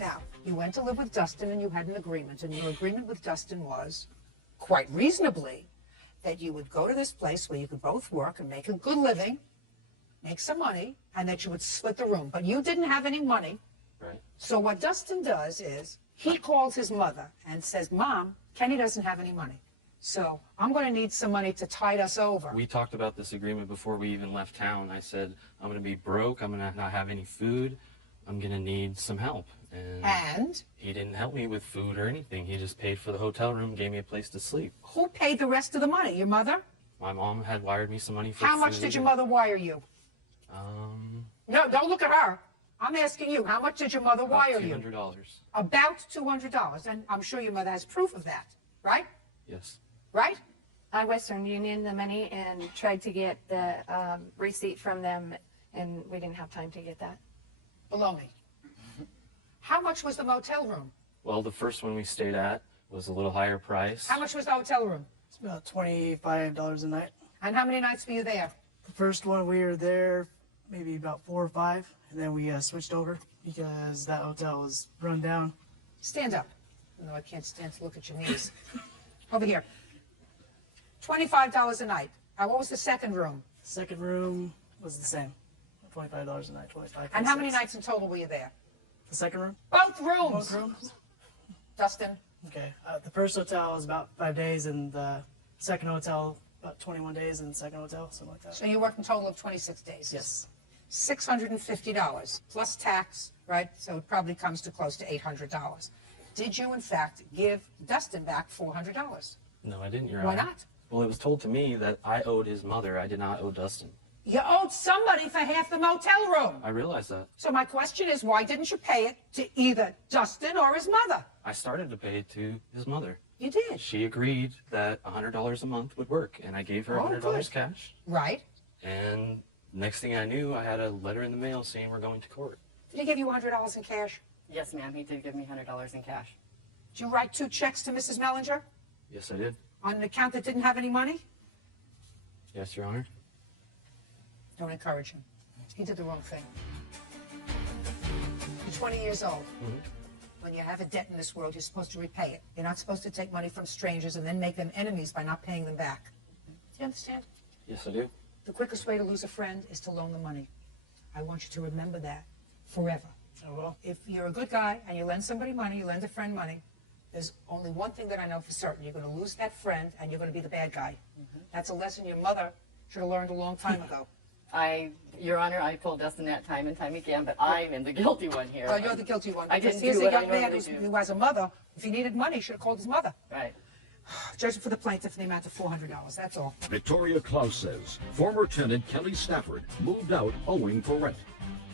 Now, you went to live with Dustin and you had an agreement, and your agreement with Dustin was, quite reasonably, that you would go to this place where you could both work and make a good living, make some money, and that you would split the room. But you didn't have any money. Right. So what Dustin does is he calls his mother and says, Mom, Kenny doesn't have any money. So I'm going to need some money to tide us over. We talked about this agreement before we even left town. I said, I'm going to be broke. I'm going to not have any food. I'm going to need some help. And? He didn't help me with food or anything. He just paid for the hotel room, gave me a place to sleep. Who paid the rest of the money? Your mother? My mom had wired me some money for How food. much did your mother wire you? No, don't look at her. I'm asking you, how much did your mother wire you? $200. About $200. And I'm sure your mother has proof of that, right? Yes. Right? I Western Union the money and tried to get the receipt from them, and we didn't have time to get that. Baloney. How much was the motel room? Well, the first one we stayed at was a little higher price. How much was the hotel room? It's about $25 a night. And how many nights were you there? The first one we were there maybe about 4 or 5, and then we switched over because that hotel was run down. Stand up. No, I can't stand to look at your knees. Over here. $25 a night. What was the second room? Second room was the same. $25 a night, 25. And how many nights in total were you there? The second room? Both rooms. Both rooms. Dustin? Okay. The first hotel was about 5 days, and the second hotel about 21 days, and the second hotel, something like that. So you worked a total of 26 days? Yes. $650 plus tax, right? So it probably comes to close to $800. Did you, in fact, give Dustin back $400? No, I didn't, Your Why Honor. not? Well, it was told to me that I owed his mother. I did not owe Dustin. You owed somebody for half the motel room. I realized that. So my question is, why didn't you pay it to either Dustin or his mother? I started to pay it to his mother. You did? She agreed that $100 a month would work, and I gave her $100 good. cash. Right. And next thing I knew, I had a letter in the mail saying we're going to court. Did he give you $100 in cash? Yes, ma'am. He did give me $100 in cash. Did you write 2 checks to Mrs. Mellinger Yes, I did. on an account that didn't have any money? Yes, Your Honor. Don't encourage him. He did the wrong thing. You're 20 years old. When you have a debt in this world, you're supposed to repay it. You're not supposed to take money from strangers and then make them enemies by not paying them back. Do you understand? Yes, I do. The quickest way to lose a friend is to loan the money. I want you to remember that forever. Oh, well. If you're a good guy and you lend somebody money, you lend a friend money, there's only one thing that I know for certain. You're going to lose that friend and you're going to be the bad guy. That's a lesson your mother should have learned a long time ago. Your Honor, I told Dustin that time and time again, but I'm in the guilty one here. Well, you're the guilty one. I Because didn't here's do a what I young man normally do. who has a mother. If he needed money, he should have called his mother. Right. Judgment for the plaintiff in the amount of $400. That's all. Victoria Klaus says former tenant Kelly Stafford moved out owing for rent.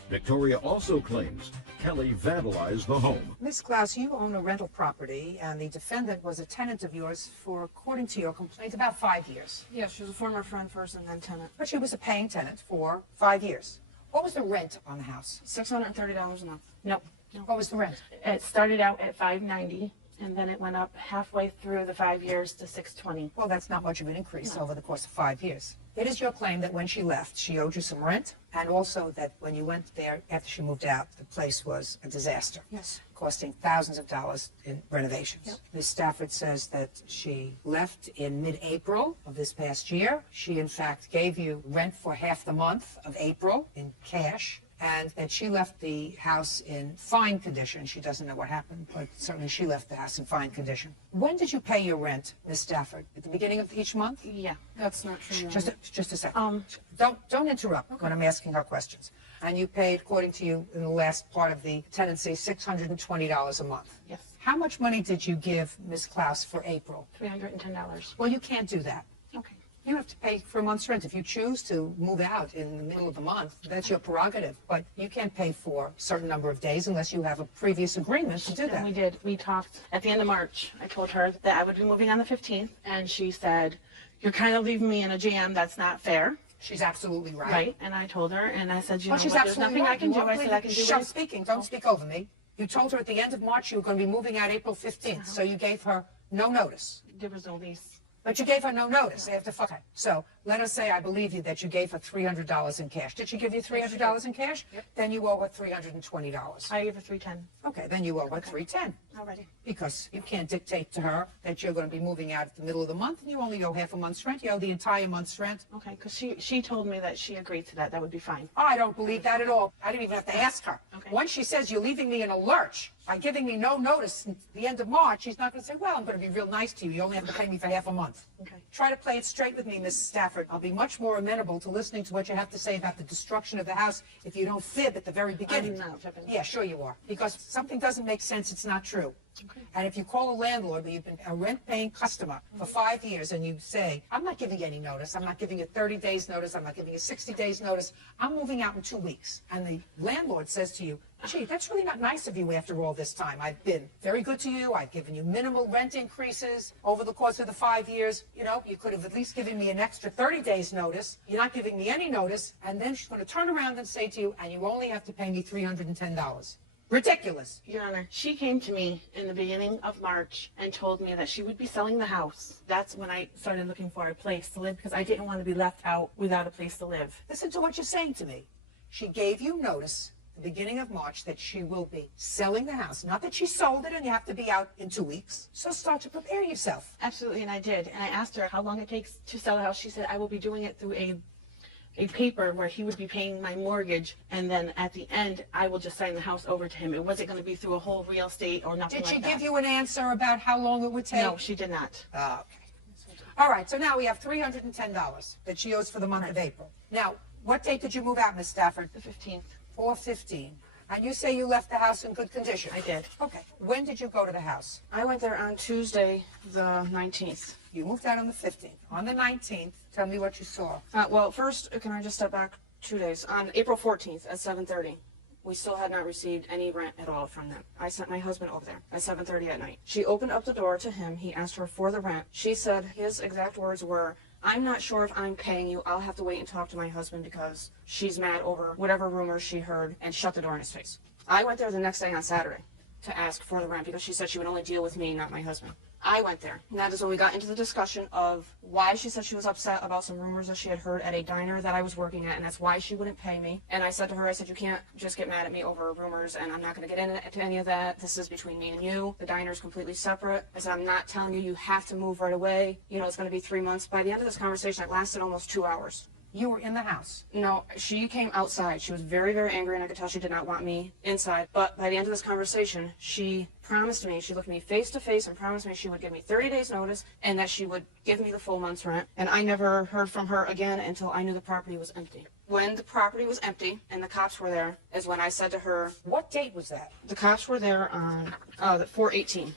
Victoria also claims Kelly vandalized the home. Miss Klaus, you own a rental property, and the defendant was a tenant of yours for, according to your complaint, about 5 years. Yeah, she was a former friend first and then tenant. But she was a paying tenant for 5 years. What was the rent on the house? $630 a month. Nope. What was the rent? It started out at $590, and then it went up halfway through the 5 years to $620. Well, that's not much of an increase over the course of 5 years. It is your claim that when she left, she owed you some rent, and also that when you went there after she moved out, the place was a disaster. Yes. Costing thousands of dollars in renovations. Yep. Ms. Stafford says that she left in mid-April of this past year. She, in fact, gave you rent for half the month of April in cash, and that she left the house in fine condition. She doesn't know what happened, but certainly she left the house in fine condition. When did you pay your rent, Ms. Stafford? At the beginning of each month? Yeah. That's not true. Just a second. Don't interrupt when I'm asking her questions. And you paid, according to you, in the last part of the tenancy, $620 a month. Yes. How much money did you give Ms. Klaus for April? $310. Well, you can't do that. Okay. You have to pay for a month's rent. If you choose to move out in the middle of the month, that's your prerogative. But you can't pay for a certain number of days unless you have a previous agreement to do that. And we did. We talked at the end of March. I told her that I would be moving on the 15th, and she said, "You're kind of leaving me in a jam. That's not fair." She's absolutely right. Right. And I told her, and I said, "You know she's what, there's absolutely nothing right. I can do." I said, "I can do Shut it." speaking. Don't speak over me. You told her at the end of March you were going to be moving out April 15th, so you gave her no notice. There was no lease. But you gave her no notice after. Okay. So let us say I believe you that you gave her $300 in cash. Did she give you $300 in cash? Yep. Then you owe her $320. I gave her $310. Okay, then you owe her $310. Already. Because you can't dictate to her that you're going to be moving out at the middle of the month and you only owe half a month's rent. You owe the entire month's rent. Okay, because she told me that she agreed to that. That would be fine. I don't believe that at all. I didn't even have to ask her. Okay. Once she says you're leaving me in a lurch by giving me no notice at the end of March, she's not going to say, well, I'm going to be real nice to you. You only have to pay me for half a month. Okay. Try to play it straight with me, Miss Stafford. I'll be much more amenable to listening to what you have to say about the destruction of the house if you don't fib at the very beginning. I'm not fibbing. Yeah, sure you are. Because something doesn't make sense, it's not true. Okay. And if you call a landlord, but you've been a rent-paying customer for 5 years, and you say, I'm not giving you any notice, I'm not giving you 30 days notice, I'm not giving you 60 days notice, I'm moving out in 2 weeks. And the landlord says to you, gee, that's really not nice of you after all this time. I've been very good to you, I've given you minimal rent increases over the course of the 5 years. You know, you could have at least given me an extra 30 days notice. You're not giving me any notice. And then she's going to turn around and say to you, and you only have to pay me $310. Ridiculous. Your Honor, she came to me in the beginning of March and told me that she would be selling the house. That's when I started looking for a place to live because I didn't want to be left out without a place to live. Listen to what you're saying to me. She gave you notice at the beginning of March that she will be selling the house. Not that she sold it and you have to be out in 2 weeks. So start to prepare yourself. Absolutely, and I did. And I asked her how long it takes to sell the house. She said, I will be doing it through a paper where he would be paying my mortgage, and then at the end, I will just sign the house over to him. It wasn't going to be through a whole real estate or nothing Did like she that. give you an answer about how long it would take? No, she did not. Oh, okay. All right, so now we have $310 that she owes for the month of April. Now, what date did you move out, Miss Stafford? The 15th. 4/15. And you say you left the house in good condition? I did. Okay. When did you go to the house? I went there on Tuesday, the 19th. You moved out on the 15th. On the 19th, tell me what you saw. Well, first, can I just step back 2 days? On April 14th at 7:30, we still had not received any rent at all from them. I sent my husband over there at 7:30 at night. She opened up the door to him. He asked her for the rent. She said his exact words were, I'm not sure if I'm paying you. I'll have to wait and talk to my husband because she's mad over whatever rumors she heard, and shut the door in his face. I went there the next day on Saturday to ask for the rent because she said she would only deal with me, not my husband. I went there. And that is when we got into the discussion of why she said she was upset about some rumors that she had heard at a diner that I was working at, and that's why she wouldn't pay me. And I said to her, I said, you can't just get mad at me over rumors, and I'm not going to get into any of that. This is between me and you. The diner is completely separate. I said, I'm not telling you you have to move right away. You know, it's going to be 3 months. By the end of this conversation, it lasted almost 2 hours. You were in the house? No, she came outside. She was very, very angry, and I could tell she did not want me inside. But by the end of this conversation, she promised me, she looked me face to face and promised me she would give me 30 days notice and that she would give me the full month's rent. And I never heard from her again until I knew the property was empty. When the property was empty and the cops were there is when I said to her... What date was that? The cops were there on the 4/18.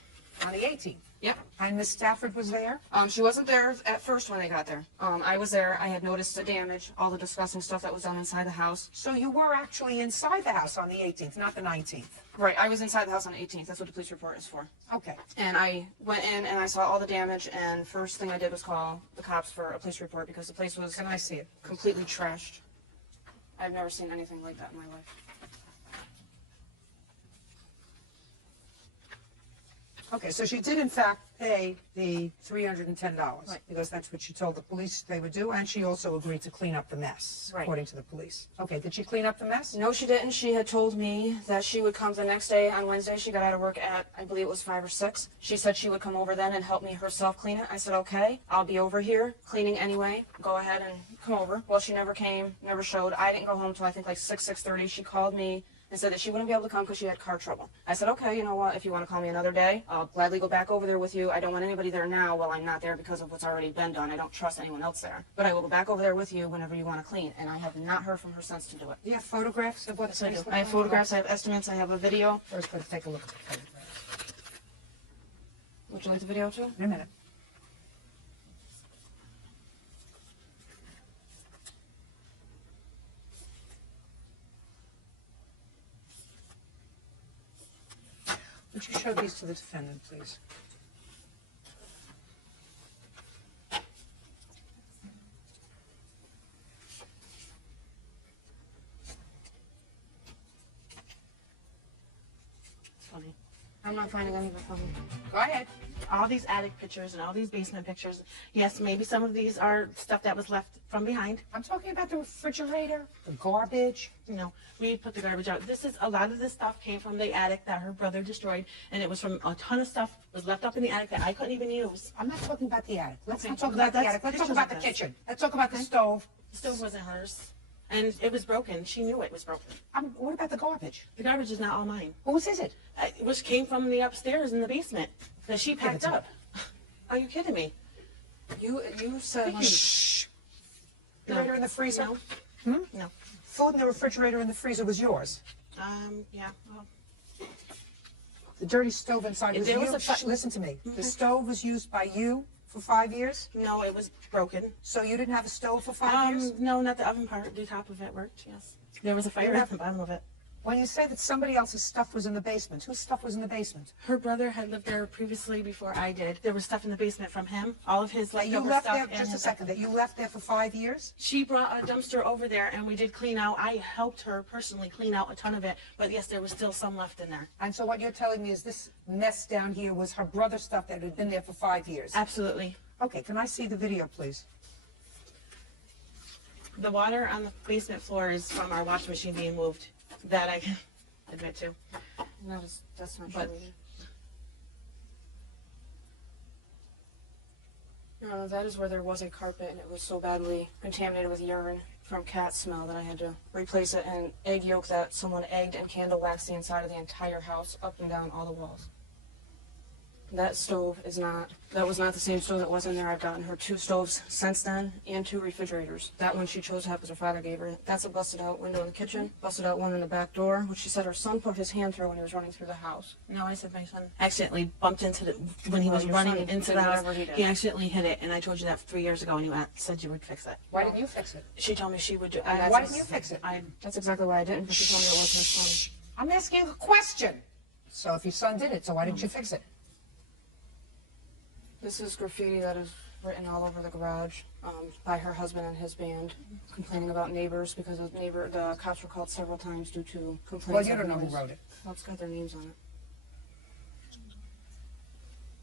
On the 18th? Yep. And Miss Stafford was there? She wasn't there at first when they got there. I was there. I had noticed the damage, all the disgusting stuff that was done inside the house. So you were actually inside the house on the 18th, not the 19th? Right, I was inside the house on the 18th. That's what the police report is for. Okay. And I went in and I saw all the damage, and first thing I did was call the cops for a police report because the place was Can I see it? completely trashed. I've never seen anything like that in my life. Okay, so she did in fact pay the $310 Right. because that's what she told the police they would do, and she also agreed to clean up the mess, Right. according to the police. Okay, did she clean up the mess? No, she didn't. She had told me that she would come the next day on Wednesday. She got out of work at, I believe it was 5 or 6. She said she would come over then and help me herself clean it. I said, okay, I'll be over here cleaning anyway. Go ahead and come over. Well, she never came, never showed. I didn't go home till I think like 6:30. She called me and said that she wouldn't be able to come because she had car trouble. I said, okay, you know what, if you want to call me another day, I'll gladly go back over there with you. I don't want anybody there now while I'm not there because of what's already been done. I don't trust anyone else there. But I will go back over there with you whenever you want to clean. And I have not heard from her since to do it. Do you have photographs of what Yes, I do. I have photographs, I have estimates, I have a video. First, let's take a look at the photographs. Would you like the video too? In a minute. Would you show these to the defendant, please? Funny. I'm not finding anything funny. Go ahead. All these attic pictures and all these basement pictures. Yes, maybe some of these are stuff that was left from behind. I'm talking about the refrigerator, the garbage. No, we put the garbage out. A lot of this stuff came from the attic that her brother destroyed, and it was from a ton of stuff was left up in the attic that I couldn't even use. I'm not talking about the attic. Let's Okay, not talk well, about the that's attic. Let's talk pictures about of the this. kitchen. Let's talk about the stove. The stove wasn't hers, and it was broken. She knew it was broken. What about the garbage? The garbage is not all mine. Whose is it? Which came from the upstairs in the basement that she packed up. Are you kidding me? You said... Shh. Refrigerator in the freezer? No. Hmm? No. Food in the refrigerator in the freezer was yours. Yeah. Well, The dirty stove inside If was there you. was a Shh, listen to me. The stove was used by you for 5 years? no, it was broken. So you didn't have a stove for 5 years? No, not the oven part. The top of it worked, yes. There was a fire at the bottom of it. When you say that somebody else's stuff was in the basement, whose stuff was in the basement? Her brother had lived there previously before I did. There was stuff in the basement from him. All of his That you leftover left stuff. there, and just a his- second, that you left there for 5 years? She brought a dumpster over there and we did clean out. I helped her personally clean out a ton of it, but yes, there was still some left in there. And so what you're telling me is this mess down here was her brother's stuff that had been there for 5 years? Absolutely. Okay, can I see the video, please? The water on the basement floor is from our washing machine being moved. That I can admit to. No, that's not But- true either. No, that is where there was a carpet and it was so badly contaminated with urine from cat smell that I had to replace it, and egg yolk that someone egged and candle waxed the inside of the entire house, up and down all the walls. That stove that was not the same stove that was in there. I've gotten her 2 stoves since then and 2 refrigerators. That one she chose to have because her father gave her. That's a busted out window in the kitchen, busted out one in the back door, which she said her son put his hand through when he was running through the house. No, I said my son accidentally bumped into the, when he was your running son into did the house, whatever he did. he accidentally hit it, and I told you that 3 years ago, and you said you would fix it. Why didn't you fix it? She told me she would do. And Why didn't you fix it? That's exactly why I didn't, because she told me it wasn't his son. I'm asking a question. So if your son did it, so why didn't you fix it? This is graffiti that is written all over the garage by her husband and his band, complaining about neighbors because the cops were called several times due to complaints. Well, you of don't know who noise. wrote it. Well, it's got their names on it.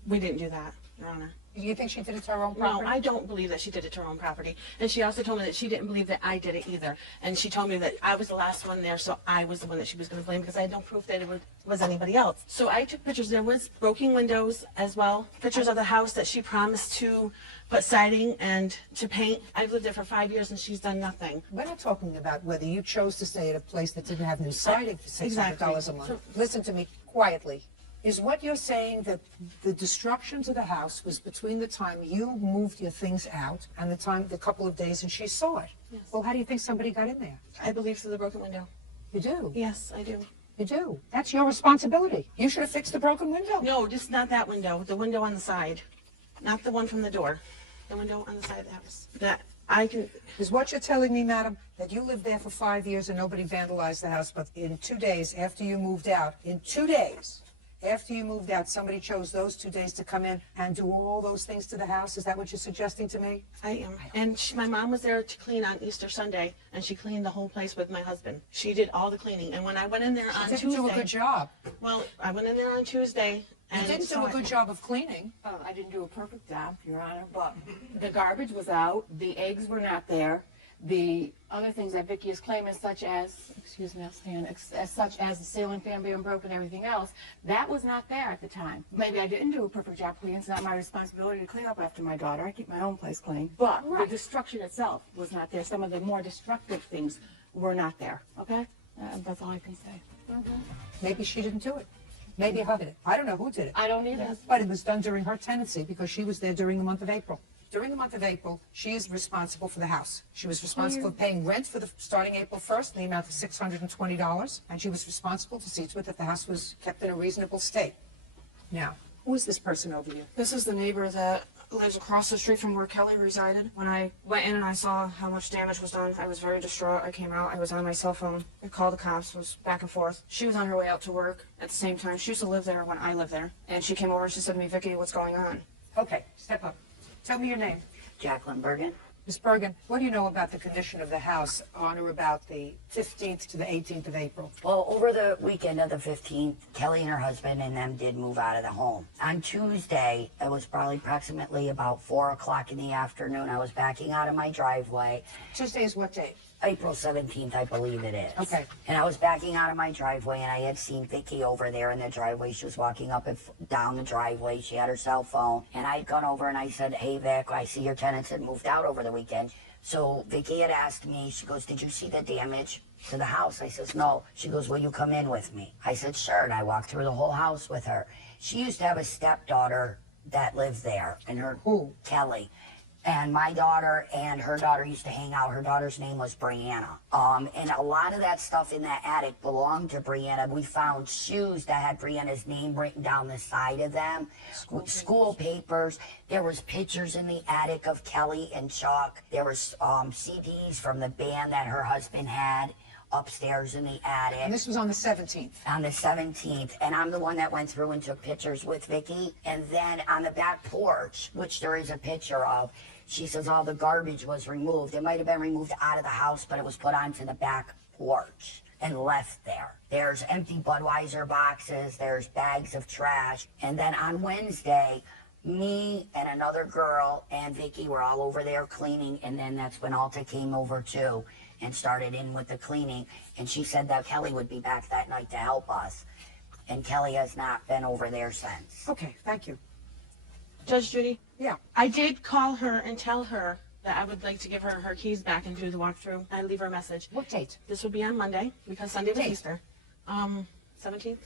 We didn't do that, Your Honor. Do you think she did it to her own property? No, I don't believe that she did it to her own property. And she also told me that she didn't believe that I did it either. And she told me that I was the last one there, so I was the one that she was going to blame because I had no proof that it was anybody else. So I took pictures. There was broken windows as well. Pictures of the house that she promised to put siding and to paint. I've lived there for 5 years and she's done nothing. We're not talking about whether you chose to stay at a place that didn't have new siding for $600 a month. So- Listen to me quietly. Is what you're saying that the destruction to the house was between the time you moved your things out and the couple of days and she saw it? Yes. Well, how do you think somebody got in there? I believe through the broken window. You do? Yes, I do. You do. That's your responsibility. You should have fixed the broken window. No, just not that window. The window on the side. Not the one from the door. The window on the side of the house. That I can... Is what you're telling me, madam, that you lived there for 5 years and nobody vandalized the house, but in 2 days after you moved out, in 2 days after you moved out, somebody chose those 2 days to come in and do all those things to the house? Is that what you're suggesting to me? I am. And my mom was there to clean on Easter Sunday, and she cleaned the whole place with my husband. She did all the cleaning. And when I went in there on Tuesday... She didn't do a good job. Well, I went in there on Tuesday... You didn't do a good job of cleaning. I didn't do a perfect job, Your Honor, but the garbage was out, the eggs were not there, the other things that Vicky is claiming, such as, excuse me, I'll stand, such as the ceiling fan being broken and everything else, that was not there at the time. Maybe I didn't do a perfect job cleaning. It's not my responsibility to clean up after my daughter. I keep my own place clean. But the destruction itself was not there. Some of the more destructive things were not there, okay? That's all I can say. Maybe she didn't do it. Maybe her did it. I don't know who did it. I don't either. But it was done during her tenancy because she was there during the month of April. During the month of April, she is responsible for the house. She was responsible for paying rent for the starting April 1st in the amount of $620, and she was responsible to see to it that the house was kept in a reasonable state. Now, who is this person over you? This is the neighbor that lives across the street from where Kelly resided. When I went in and I saw how much damage was done, I was very distraught. I came out, I was on my cell phone, I called the cops, was back and forth. She was on her way out to work at the same time. She used to live there when I lived there. And she came over and she said to me, Vicky, what's going on? Okay, step up. Tell me your name. Jacqueline Bergen. Ms. Bergen, what do you know about the condition of the house on or about the 15th to the 18th of April? Well, over the weekend of the 15th, Kelly and her husband and them did move out of the home. On Tuesday, it was probably approximately about 4 o'clock in the afternoon. I was backing out of my driveway. Tuesday is what date? April 17th, I believe it is. Okay. And I was backing out of my driveway, and I had seen Vicky over there in the driveway. She was walking up and down the driveway. She had her cell phone, and I'd gone over and I said, hey, Vic, I see your tenants had moved out over the weekend. So Vicky had asked me, she goes, did you see the damage to the house? I says, no. She goes, will you come in with me? I said, sure, and I walked through the whole house with her. She used to have a stepdaughter that lived there, and her, Kelly. And my daughter and her daughter used to hang out. Her daughter's name was Brianna. And a lot of that stuff in that attic belonged to Brianna. We found shoes that had Brianna's name written down the side of them. School papers. There was pictures in the attic of Kelly and Chuck. There was CDs from the band that her husband had upstairs in the attic. And this was on the 17th? On the 17th. And I'm the one that went through and took pictures with Vicky. And then on the back porch, which there is a picture of, she says all the garbage was removed. It might have been removed out of the house, but it was put onto the back porch and left there. There's empty Budweiser boxes. There's bags of trash. And then on Wednesday, me and another girl and Vicky were all over there cleaning. And then that's when Alta came over too and started in with the cleaning. And she said that Kelly would be back that night to help us. And Kelly has not been over there since. Okay, thank you. Judge Judy? Yeah. I did call her and tell her that I would like to give her her keys back and do the walkthrough and leave her a message. What date? This would be on Monday because Sunday was Easter. 17th?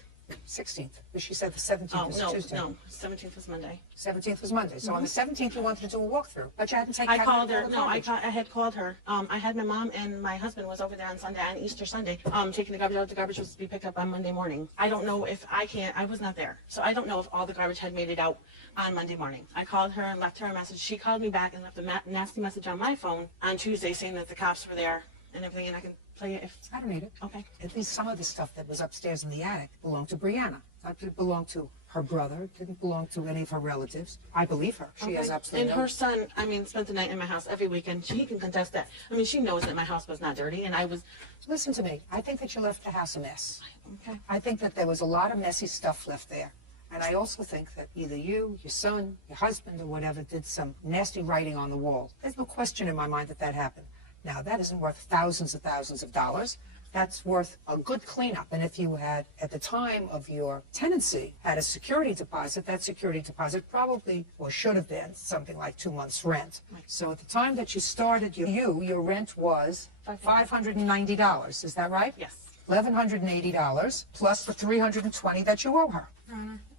16th. But she said the 17th was Tuesday. No, 17th was Monday. 17th was Monday. So on the 17th, you wanted to do a walkthrough, but you hadn't taken. I called her. No, I had called her. I had my mom and my husband was over there on Sunday, on Easter Sunday, taking the garbage out. The garbage was to be picked up on Monday morning. I don't know if I was not there. So I don't know if all the garbage had made it out on Monday morning. I called her and left her a message. She called me back and left a nasty message on my phone on Tuesday saying that the cops were there and everything, and I can play it if... I don't need it. Okay. At least some of the stuff that was upstairs in the attic belonged to Brianna. It belonged to her brother. It didn't belong to any of her relatives. I believe her. She has absolutely And her son, spent the night in my house every weekend. She can contest that. She knows that my house was not dirty, and I was... Listen to me. I think that you left the house a mess. Okay. I think that there was a lot of messy stuff left there. And I also think that either you, your son, your husband, or whatever did some nasty writing on the wall. There's no question in my mind that that happened. Now, that isn't worth thousands of dollars. That's worth a good cleanup. And if you had, at the time of your tenancy, had a security deposit, that security deposit probably, or should have been, something like 2 months' rent. So at the time that you started, your rent was $590. Is that right? Yes. $1,180 plus the $320 that you owe her.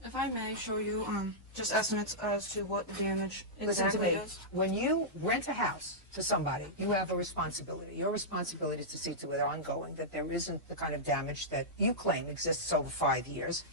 If I may show you just estimates as to what the damage Listen exactly to me. is. When you rent a house to somebody, you have a responsibility. Your responsibility is to see to it ongoing that there isn't the kind of damage that you claim exists over 5 years.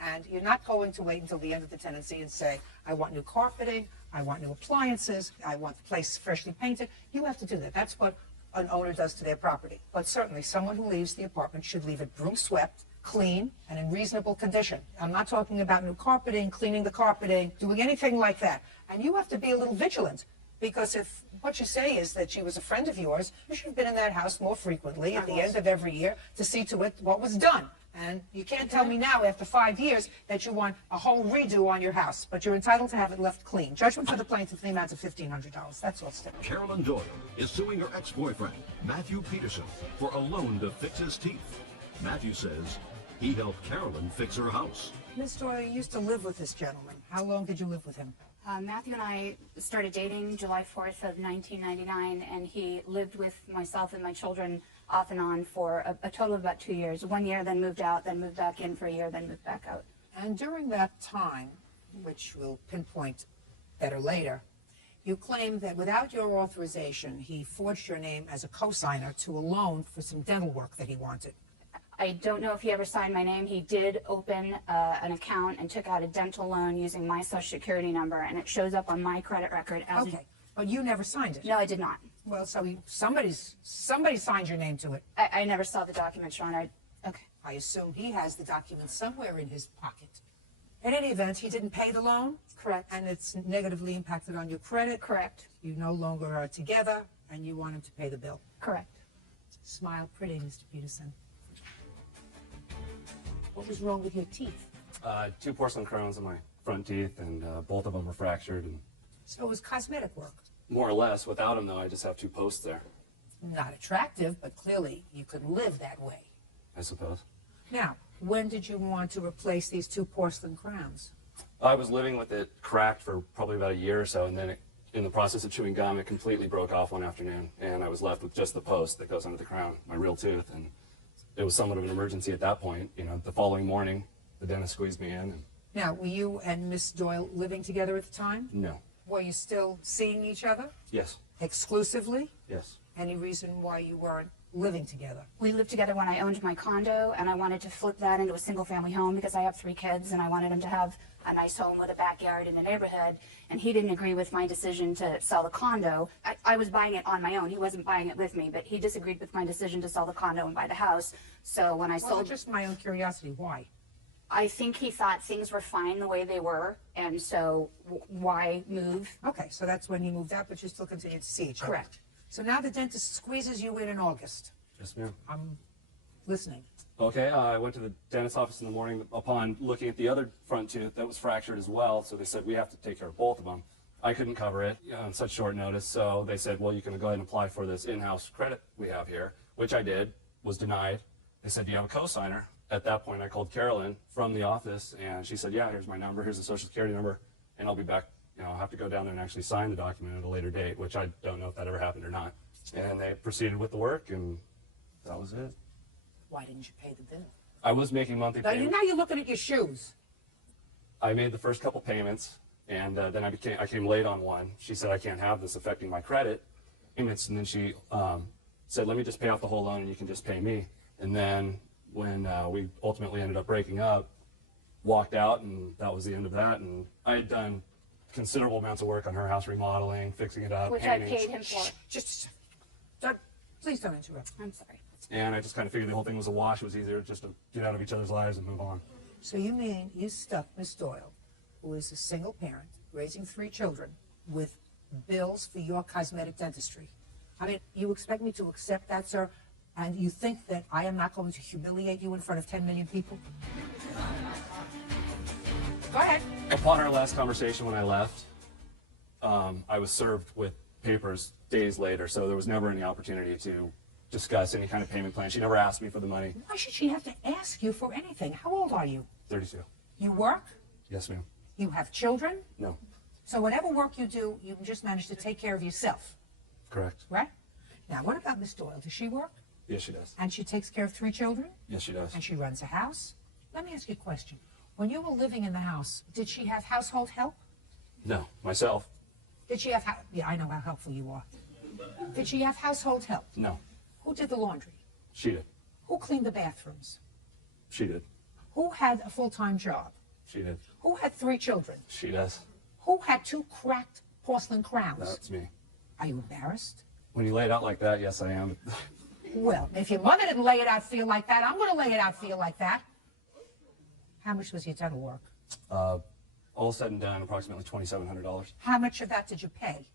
And you're not going to wait until the end of the tenancy and say, I want new carpeting, I want new appliances, I want the place freshly painted. You have to do that. That's what an owner does to their property. But certainly someone who leaves the apartment should leave it broom swept, clean, and in reasonable condition. I'm not talking about new carpeting, cleaning the carpeting, doing anything like that. And you have to be a little vigilant, because if what you say is that she was a friend of yours, you should have been in that house more frequently at the end of every year to see to it what was done. And you can't tell me now, after 5 years, that you want a whole redo on your house, but you're entitled to have it left clean. Judgment for the plaintiff in the amount of $1,500. That's all, Steph. Carolyn Doyle is suing her ex-boyfriend, Matthew Peterson, for a loan to fix his teeth. Matthew says he helped Carolyn fix her house. Miss Doyle, you used to live with this gentleman. How long did you live with him? Matthew and I started dating July 4th of 1999, and he lived with myself and my children off and on for a total of about 2 years. 1 year, then moved out, then moved back in for a year, then moved back out. And during that time, which we'll pinpoint better later, you claim that without your authorization, he forged your name as a co-signer to a loan for some dental work that he wanted. I don't know if he ever signed my name. He did open an account and took out a dental loan using my social security number, and it shows up on my credit record as Okay, but you never signed it. No, I did not. Well, so somebody signed your name to it. I never saw the documents, Ron. Okay. I assume he has the documents somewhere in his pocket. In any event, he didn't pay the loan. Correct. And it's negatively impacted on your credit. Correct. You no longer are together, and you want him to pay the bill. Correct. Smile pretty, Mr. Peterson. What was wrong with your teeth? 2 porcelain crowns in my front teeth, and both of them were fractured. And So it was cosmetic work. more or less, without them though, I just have 2 posts there, Not attractive, but clearly you could live that way. I suppose. Now, when did you want to replace these 2 porcelain crowns? I was living with it cracked for probably about a year or so, and then in the process of chewing gum, it completely broke off one afternoon, and I was left with just the post that goes under the crown, my real tooth, and it was somewhat of an emergency at that point. You know, the following morning, the dentist squeezed me in. And Now, were you and Miss Doyle living together at the time? no. Were you still seeing each other Yes. exclusively? Yes. Any reason why you weren't living together? We lived together when I owned my condo, and I wanted to flip that into a single-family home because I have 3 kids, and I wanted him to have a nice home with a backyard in the neighborhood, and he didn't agree with my decision to sell the condo. I was buying it on my own. He wasn't buying it with me, but he disagreed with my decision to sell the condo and buy the house. So when I Well, sold... just my own curiosity, why? I think he thought things were fine the way they were, and so why move? Okay, so that's when he moved out, but you still continued to see each other. Correct. So now the dentist squeezes you in August. Yes, ma'am. I'm listening. Okay, I went to the dentist's office in the morning upon looking at the other front tooth that was fractured as well, so they said we have to take care of both of them. I couldn't cover it on such short notice, so they said, well, you can go ahead and apply for this in-house credit we have here, which I did, was denied. They said, do you have a co-signer? At that point, I called Carolyn from the office, and she said, yeah, here's my number, here's the social security number, and I'll be back. You know, I'll have to go down there and actually sign the document at a later date, which I don't know if that ever happened or not. And they proceeded with the work, and that was it. Why didn't you pay the bill? I was making monthly Now, payments. now you're looking at your shoes. I made the first couple payments, and then I came late on one. She said, I can't have this affecting my credit payments, and then she said, let me just pay off the whole loan, and you can just pay me. And then when we ultimately ended up breaking up, walked out, and that was the end of that. And I had done considerable amounts of work on her house, remodeling, fixing it up, Which painting. I paid him for. Please don't interrupt. I'm sorry. And I just kind of figured the whole thing was a wash. It was easier just to get out of each other's lives and move on. So you mean you stuck Miss Doyle, who is a single parent, raising 3 children, with bills for your cosmetic dentistry? I mean, you expect me to accept that, sir? And you think that I am not going to humiliate you in front of 10 million people? Go ahead. Upon our last conversation when I left, I was served with papers days later, so there was never any opportunity to discuss any kind of payment plan. She never asked me for the money. Why should she have to ask you for anything? How old are you? 32. You work? Yes, ma'am. You have children? No. So whatever work you do, you just manage to take care of yourself, Correct. right? Now, what about Miss Doyle? Does she work? Yes, she does. And she takes care of 3 children? Yes, she does. And she runs a house? Let me ask you a question. When you were living in the house, did she have household help? No, myself. Did she have, yeah, I know how helpful you are. Did she have household help? No, Who did the laundry? she did. Who cleaned the bathrooms? She did. Who had a full-time job? She did. Who had 3 children? She does. Who had 2 cracked porcelain crowns? That's me. Are you embarrassed? When you lay it out like that, yes, I am. Well, if your mother didn't lay it out for you like that, I'm going to lay it out for you like that. How much was your dental work? All said and done, approximately $2,700. How much of that did you pay?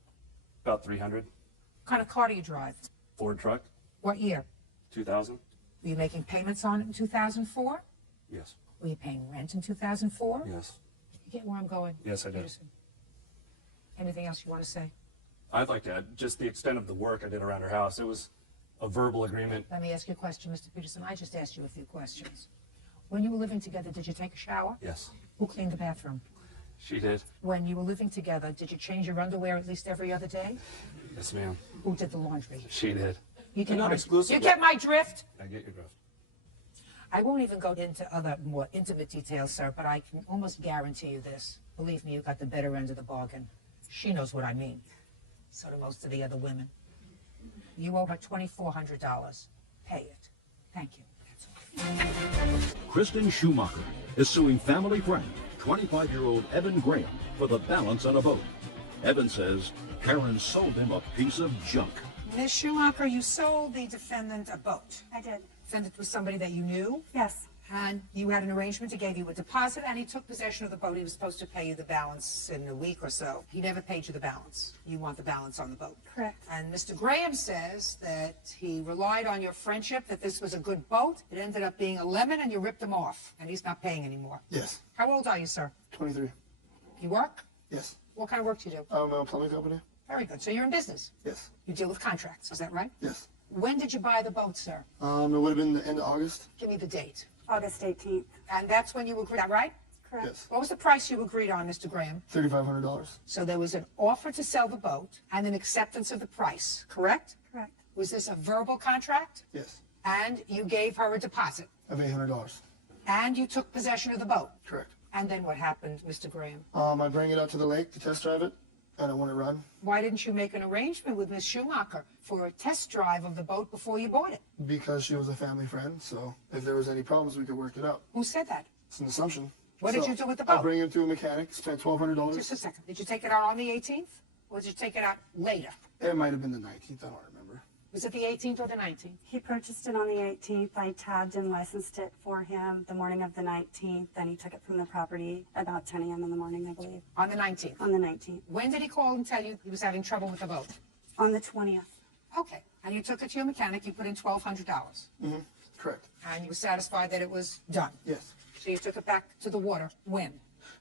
About 300. What kind of car do you drive? Ford truck, What year? 2000. Were you making payments on it in 2004? Yes. Were you paying rent in 2004? Yes. You get where I'm going? Yes, I did. Peterson. Anything else you want to say? I'd like to add just the extent of the work I did around her house. It was a verbal agreement. Let me ask you a question, Mr. Peterson. I just asked you a few questions. When you were living together, did you take a shower? Yes. Who cleaned the bathroom? She did. When you were living together, did you change your underwear at least every other day? Yes, ma'am. Who did the laundry? She did. You But not my, exclusively. You get my drift? I get your drift. I won't even go into other more intimate details, sir, but I can almost guarantee you this. Believe me, you got the better end of the bargain. She knows what I mean. So do most of the other women. You owe her $2,400. Pay it. Thank you. Kristen Schumacher is suing family friend, 25-year-old Evan Graham, for the balance on a boat. Evan says Karen sold him a piece of junk. Ms. Schumacher, you sold the defendant a boat. I did. Defendant was somebody that you knew? Yes. And you had an arrangement, he gave you a deposit, and he took possession of the boat. He was supposed to pay you the balance in a week or so. He never paid you the balance. You want the balance on the boat. Correct. And Mr. Graham says that he relied on your friendship, that this was a good boat. It ended up being a lemon, and you ripped him off, and he's not paying anymore. Yes. How old are you, sir? 23. You work? Yes. What kind of work do you do? I'm a plumbing company. Very good. So you're in business? Yes. You deal with contracts, is that right? Yes. When did you buy the boat, sir? It would have been the end of August. Give me the date. August 18th. And that's when you agreed, right? Correct. Yes. What was the price you agreed on, Mr. Graham? $3,500. So there was an offer to sell the boat and an acceptance of the price, correct? Correct. Was this a verbal contract? Yes. And you gave her a deposit? Of $800. And you took possession of the boat? Correct. And then what happened, Mr. Graham? I bring it out to the lake to test drive it, and I want to run. Why didn't you make an arrangement with Ms. Schumacher for a test drive of the boat before you bought it? Because she was a family friend, so if there was any problems, we could work it out. Who said that? It's an assumption. What did So, you do with the I boat? bring it to a mechanic, spent $1,200. Just a second. Did you take it out on the 18th? Or did you take it out later? It might have been the 19th, I don't remember. Was it the 18th or the 19th? He purchased it on the 18th. I tabbed and licensed it for him the morning of the 19th. Then he took it from the property about 10 a.m. in the morning, I believe. On the 19th? On the 19th. When did he call and tell you he was having trouble with the boat? On the 20th. Okay. And you took it to your mechanic, you put in $1,200. Mm-hmm. Correct. And you were satisfied that it was done? Yes. So you took it back to the water. When?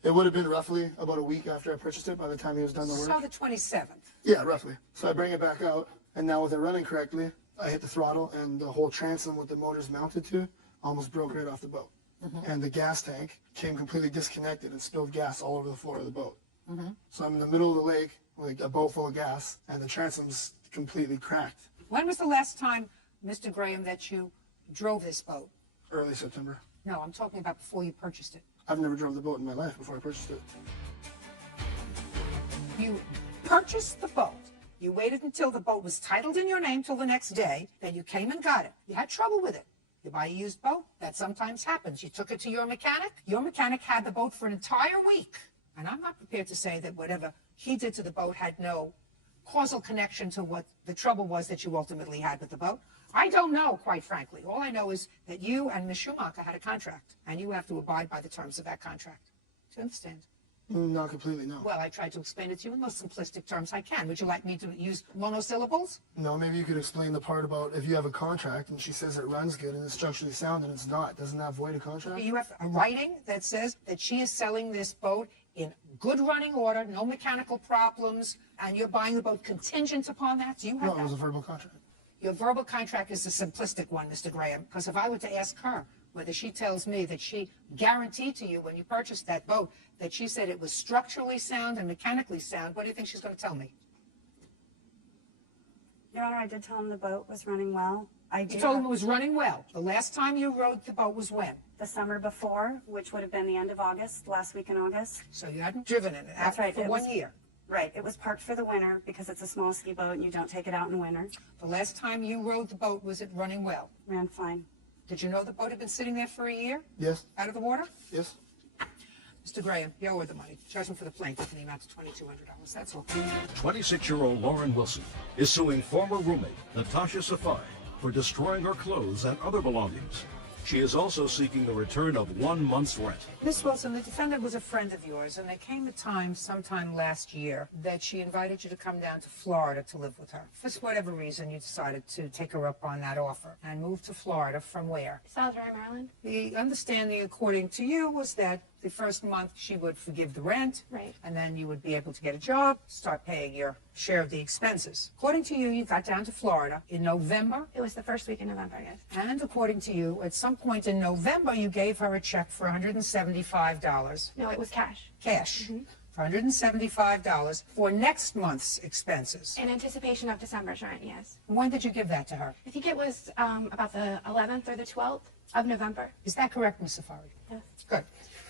It would have been roughly about a week after I purchased it by the time he was done the work. So the 27th. Yeah, roughly. So I bring it back out, and now with it running correctly, I hit the throttle, and the whole transom with the motors mounted to almost broke right off the boat. Mm-hmm. And the gas tank came completely disconnected and spilled gas all over the floor of the boat. Mm-hmm. So I'm in the middle of the lake with a boat full of gas, and the transom's completely cracked. When was the last time, Mr. Graham, that you drove this boat? Early September. No, I'm talking about before you purchased it. I've never drove the boat in my life before I purchased it. You purchased the boat. You waited until the boat was titled in your name till the next day. Then you came and got it. You had trouble with it. You buy a used boat. That sometimes happens. You took it to your mechanic. Your mechanic had the boat for an entire week. And I'm not prepared to say that whatever he did to the boat had no causal connection to what the trouble was that you ultimately had with the boat. I don't know, quite frankly. All I know is that you and Ms. Schumacher had a contract, and you have to abide by the terms of that contract. Do you understand? Not completely, no. Well, I tried to explain it to you in the most simplistic terms I can. Would you like me to use monosyllables? No, maybe you could explain the part about if you have a contract and she says it runs good and it's structurally sound and it's not. Doesn't that void a contract? You have a writing that says that she is selling this boat in good running order, no mechanical problems, and you're buying the boat contingent upon that? Do you have No, that? it was a verbal contract. Your verbal contract is the simplistic one, Mr. Graham, because if I were to ask her whether she tells me that she guaranteed to you when you purchased that boat that she said it was structurally sound and mechanically sound, what do you think she's going to tell me? Your Honor, I did tell him the boat was running well. You told him it was running well. The last time you rode the boat was when? the summer before, which would have been the end of August, last week in August. So you hadn't driven in it That's right. for It 1 was- year. Right. It was parked for the winter because it's a small ski boat and you don't take it out in winter. The last time you rode the boat, was it running well? Ran fine. Did you know the boat had been sitting there for a year? Yes. Out of the water? Yes. Mr. Graham, you owe her the money. Judgment for the plaintiff in the amount of $2,200. That's all. 26-year-old Lauren Wilson is suing former roommate Natasha Safai for destroying her clothes and other belongings. She is also seeking the return of 1 month's rent. Miss Wilson, the defendant was a friend of yours, and there came a time sometime last year that she invited you to come down to Florida to live with her. For whatever reason, you decided to take her up on that offer and move to Florida from where? Salisbury, Maryland. The understanding, according to you, was that the first month she would forgive the rent, Right. and then you would be able to get a job, start paying your share of the expenses. According to you, you got down to Florida in November. It was the first week in November, yes. And according to you, at some point in November, you gave her a check for $175. No, it was cash. Cash. For $175 for next month's expenses. In anticipation of December's rent, yes. When did you give that to her? I think it was about the 11th or the 12th of November. Is that correct, Ms. Safari? Yes. Good.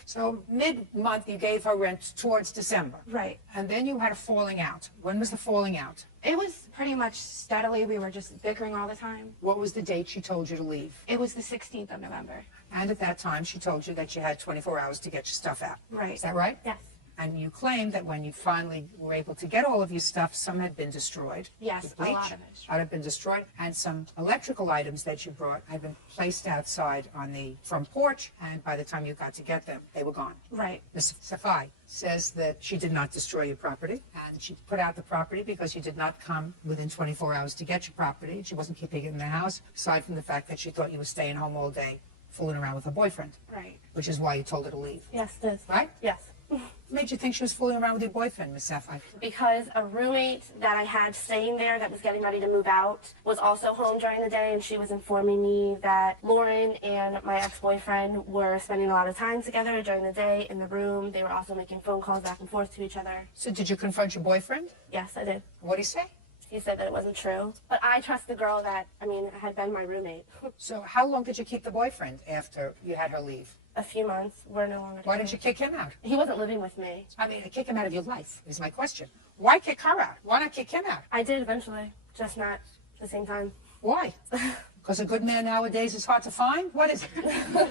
So mid-month, you gave her rent towards December. Right. And then you had a falling out. When was the falling out? It was pretty much steadily. We were just bickering all the time. What was the date she told you to leave? It was the 16th of November. And at that time, she told you that you had 24 hours to get your stuff out. Right. Is that right? Yes. And you claimed that when you finally were able to get all of your stuff, some had been destroyed. Yes, With a bleach, lot of it. had been destroyed, and some electrical items that you brought had been placed outside on the front porch, and by the time you got to get them, they were gone. Right. Ms. Safai says that she did not destroy your property, and she put out the property because you did not come within 24 hours to get your property. She wasn't keeping it in the house, aside from the fact that she thought you were staying home all day, fooling around with her boyfriend. Right. Which is why you told her to leave. Yes, this. Right? Yes. What made you think she was fooling around with your boyfriend, Miss Safai? Because a roommate that I had staying there that was getting ready to move out was also home during the day, and she was informing me that Lauren and my ex-boyfriend were spending a lot of time together during the day in the room. They were also making phone calls back and forth to each other. So did you confront your boyfriend? Yes, I did. What did he say? He said that it wasn't true. But I trust the girl that, had been my roommate. So how long did you keep the boyfriend after you had her leave? A few months. We're no longer Why together. did you kick him out? He wasn't living with me. Kick him out of your life is my question. Why kick her out? Why not kick him out? I did eventually, just not at the same time. Why? Because a good man nowadays is hard to find? What is it?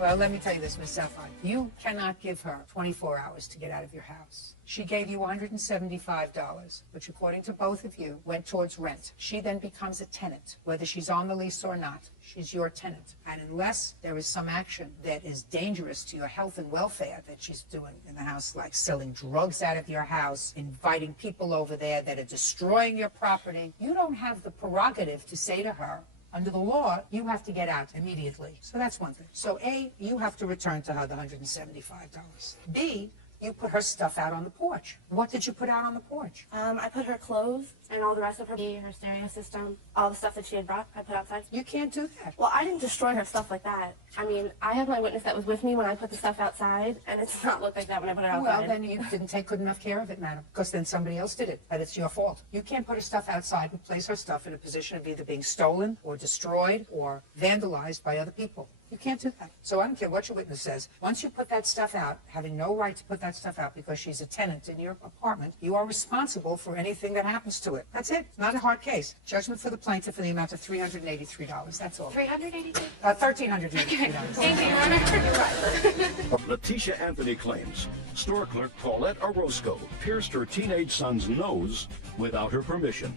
Well, let me tell you this, Miss Safai. You cannot give her 24 hours to get out of your house. She gave you $175, which according to both of you went towards rent. She then becomes a tenant, whether she's on the lease or not. She's your tenant. And unless there is some action that is dangerous to your health and welfare that she's doing in the house, like selling drugs out of your house, inviting people over there that are destroying your property, you don't have the prerogative to say to her, under the law, you have to get out immediately. So that's one thing. So A, you have to return to her the $175. B, you put her stuff out on the porch. What did you put out on the porch? I put her clothes and all the rest of her stereo system, all the stuff that she had brought, I put outside. You can't do that. Well, I didn't destroy her stuff like that. I have my witness that was with me when I put the stuff outside, and it did not look like that when I put it outside. Well, then you didn't take good enough care of it, madam, because then somebody else did it, and it's your fault. You can't put her stuff outside and place her stuff in a position of either being stolen or destroyed or vandalized by other people. You can't do that. So I don't care what your witness says. Once you put that stuff out, having no right to put that stuff out because she's a tenant in your apartment, you are responsible for anything that happens to it. That's it. Not a hard case. Judgment for the plaintiff in the amount of $383. That's all. $383? $1,383. Thank you, Your Honor. Letitia Anthony claims store clerk Paulette Orozco pierced her teenage son's nose without her permission.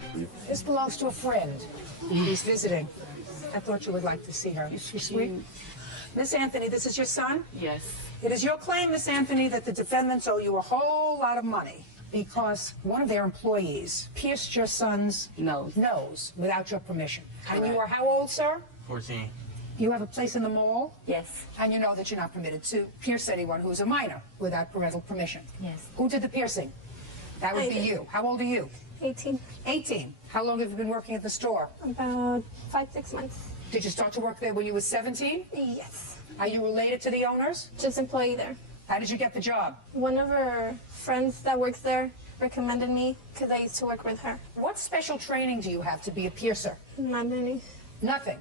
This belongs to a friend. He's visiting. I thought you would like to see her. Is she sweet? Miss Anthony, this is your son? Yes. It is your claim, Miss Anthony, that the defendants owe you a whole lot of money because one of their employees pierced your son's nose without your permission. And you are how old, sir? 14. You have a place in the mall? Yes. And you know that you're not permitted to pierce anyone who's a minor without parental permission? Yes. Who did the piercing? That would I be did. you. How old are you? 18. 18. How long have you been working at the store? About 5-6 months. Did you start to work there when you were 17? Yes. Are you related to the owners? Just employee there. How did you get the job? One of her friends that works there recommended me because I used to work with her. What special training do you have to be a piercer? Not any. Nothing.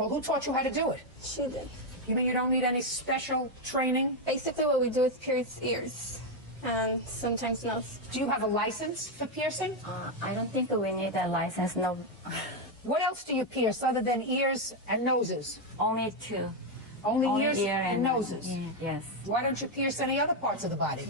Well, who taught you how to do it? She did. You mean you don't need any special training? Basically what we do is pierce ears and sometimes nose. Do you have a license for piercing? I don't think we need a license, no. What else do you pierce other than ears and noses? Only two. Only ears ear and noses? Yes. Why don't you pierce any other parts of the body?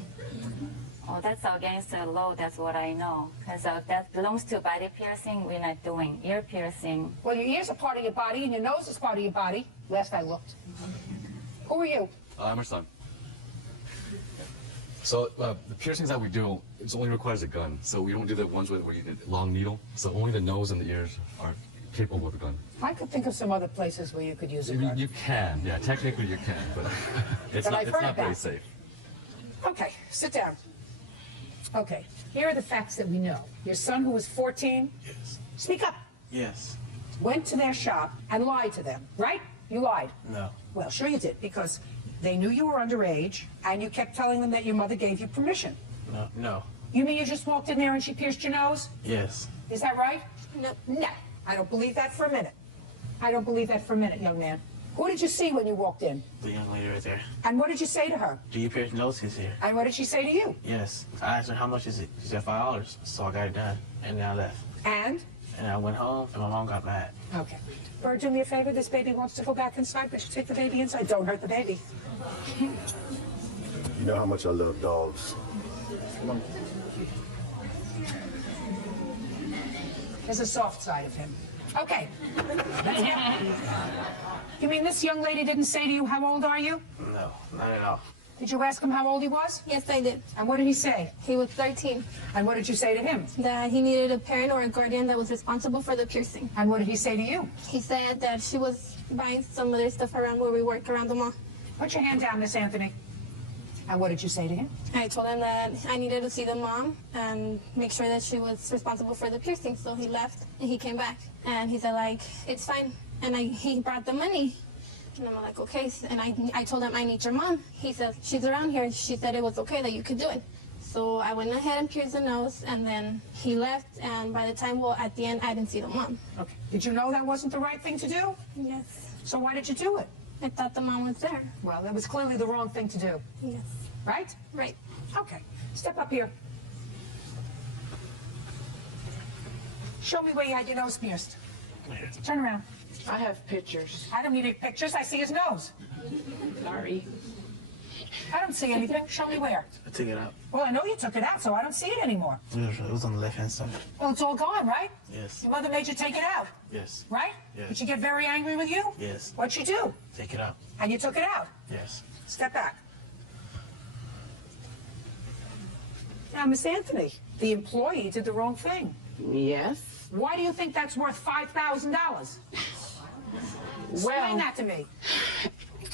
Oh, that's against the law, that's what I know. Because that belongs to body piercing, we're not doing ear piercing. Well, your ears are part of your body and your nose is part of your body. Last I looked. Who are you? I'm her son. So the piercings that we do, it only requires a gun. So we don't do the ones where you need a long needle. So only the nose and the ears are capable of a gun. I could think of some other places where you could use a gun. You can, yeah, technically you can, but it's But not, I've it's heard not very that. safe. Okay, sit down. Okay, here are the facts that we know. Your son, who was 14, Yes. speak up, Yes. went to their shop and lied to them, right? You lied. No. Well, sure you did, because they knew you were underage, and you kept telling them that your mother gave you permission. No. No. You mean you just walked in there and she pierced your nose? Yes. Is that right? No. No, I don't believe that for a minute. I don't believe that for a minute, young man. Who did you see when you walked in? The young lady right there. And what did you say to her? Do you pierce noses here? And what did she say to you? Yes. I asked her how much is it. She said $5. So I got it done, and then I left. And? And I went home, and my mom got mad. Okay. Bird, do me a favor. This baby wants to go back inside. But you take the baby inside. Don't hurt the baby. You know how much I love dogs. Come on. There's a soft side of him. Okay. Let's get... You mean this young lady didn't say to you, how old are you? No, not at all. Did you ask him how old he was? Yes, I did. And what did he say? He was 13. And what did you say to him? That he needed a parent or a guardian that was responsible for the piercing. And what did he say to you? He said that she was buying some other stuff around where we work around the mall. Put your hand down, Miss Anthony. And what did you say to him? I told him that I needed to see the mom and make sure that she was responsible for the piercing. So he left and he came back. And he said, like, it's fine. And he brought the money. And I'm like, okay. And I told him, I need your mom. He said, she's around here. She said it was okay that you could do it. So I went ahead and pierced the nose, and then he left. And by the time, well, at the end, I didn't see the mom. Okay. Did you know that wasn't the right thing to do? Yes. So why did you do it? I thought the mom was there. Well, that was clearly the wrong thing to do. Yes. Right? Right. Okay. Step up here. Show me where you had your nose pierced. Turn around. I have pictures. I don't need any pictures. I see his nose. Sorry. I don't see anything. Show me where. I took it out. Well, I know you took it out, so I don't see it anymore. It was on the left-hand side. Well, it's all gone, right? Yes. Your mother made you take it out, Yes. right? Yes. Did she get very angry with you? Yes. What'd she do? Take it out. And you took it out. Yes. Step back. Now, Miss Anthony, the employee did the wrong thing. Yes. Why do you think that's worth $5,000? Explain that to me.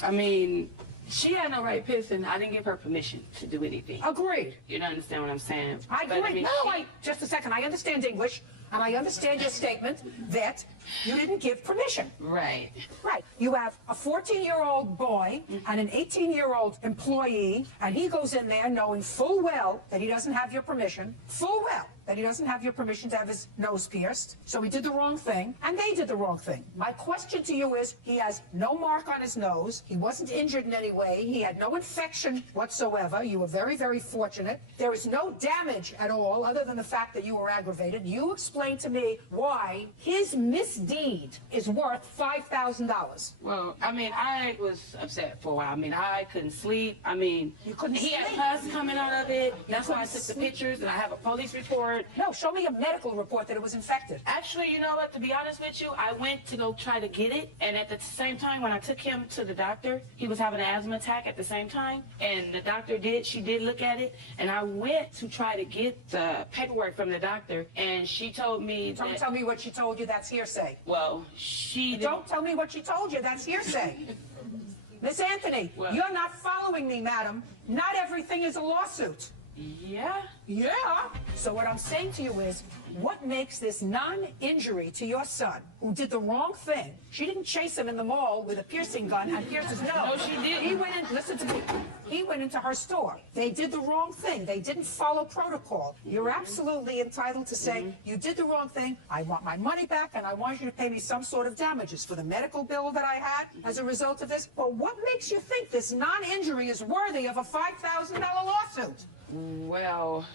I mean, she had no right pissing. I didn't give her permission to do anything. Agreed. You don't understand what I'm saying? I But, agree. mean, No, just a second. I understand English, and I understand your statement that you didn't give permission. Right. Right. You have a 14-year-old boy and an 18-year-old employee, and he goes in there knowing full well that he doesn't have your permission, full well that he doesn't have your permission to have his nose pierced. So he did the wrong thing, and they did the wrong thing. My question to you is, he has no mark on his nose. He wasn't injured in any way. He had no infection whatsoever. You were very, very fortunate. There is no damage at all other than the fact that you were aggravated. You explain to me why his misdeed is worth $5,000. Well, I mean, I was upset for a while. I mean, I couldn't sleep. I mean, you couldn't he sleep? had pus coming out of it. That's why I took the pictures, and I have a police report. No, show me a medical report that it was infected. Actually, you know what? To be honest with you, I went to go try to get it, and at the same time, when I took him to the doctor, he was having an asthma attack at the same time, and the doctor she did look at it, and I went to try to get the paperwork from the doctor, and she told me that... Don't tell me what she told you, that's hearsay. Well, she... Don't tell me what she told you, that's hearsay. Miss Anthony, you're not following me, madam. Not everything is a lawsuit. Yeah? Yeah. So what I'm saying to you is, what makes this non-injury to your son who did the wrong thing. She didn't chase him in the mall with a piercing gun and pierce his nose. No, she didn't. He went in, listen to me. He went into her store. They did the wrong thing. They didn't follow protocol. You're absolutely entitled to say, you did the wrong thing. I want my money back, and I want you to pay me some sort of damages for the medical bill that I had as a result of this. But what makes you think this non-injury is worthy of a $5,000 lawsuit? Well,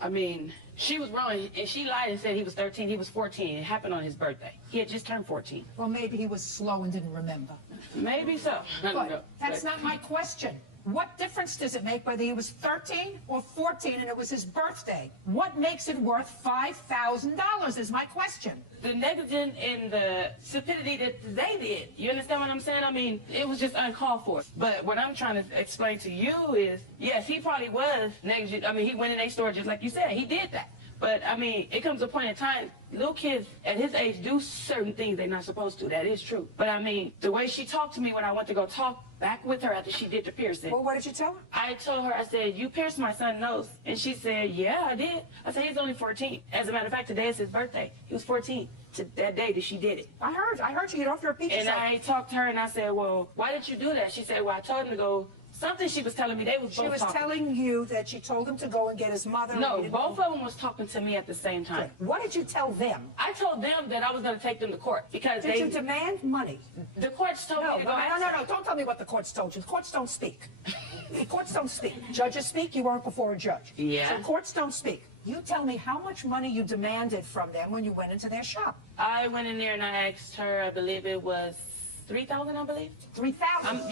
I mean, she was wrong, and she lied and said he was 13. He was 14. It happened on his birthday. He had just turned 14. Well, maybe he was slow and didn't remember. Maybe so. I don't know. But that's not my question. What difference does it make whether he was 13 or 14 and it was his birthday? What makes it worth $5,000 is my question. The negligence and the stupidity that they did. You understand what I'm saying? I mean, it was just uncalled for. But what I'm trying to explain to you is, yes, he probably was negligent. I mean, he went in a store just like you said. He did that. But, I mean, it comes to a point in time, little kids at his age do certain things they're not supposed to. That is true. But, I mean, the way she talked to me when I went to go talk back with her after she did the piercing. Well, what did you tell her? I told her, I said, you pierced my son's nose. And she said, yeah, I did. I said, he's only 14. As a matter of fact, today is his birthday. He was 14 to that day that she did it. I heard you get off your peach. And I talked to her and I said, well, why did you do that? She said, well, I told him to go. Something she was telling me, they was both She was talking. telling you that she told him to go and get his mother. No, both of them was talking to me at the same time. What did you tell them? I told them that I was going to take them to court because Did you demand money? The courts told me to go. No. Don't tell me what the courts told you. The courts don't speak. The courts don't speak. Judges speak. You weren't before a judge. Yeah. So courts don't speak. You tell me how much money you demanded from them when you went into their shop. I went in there and I asked her, I believe it was $3,000, I believe. $3,000?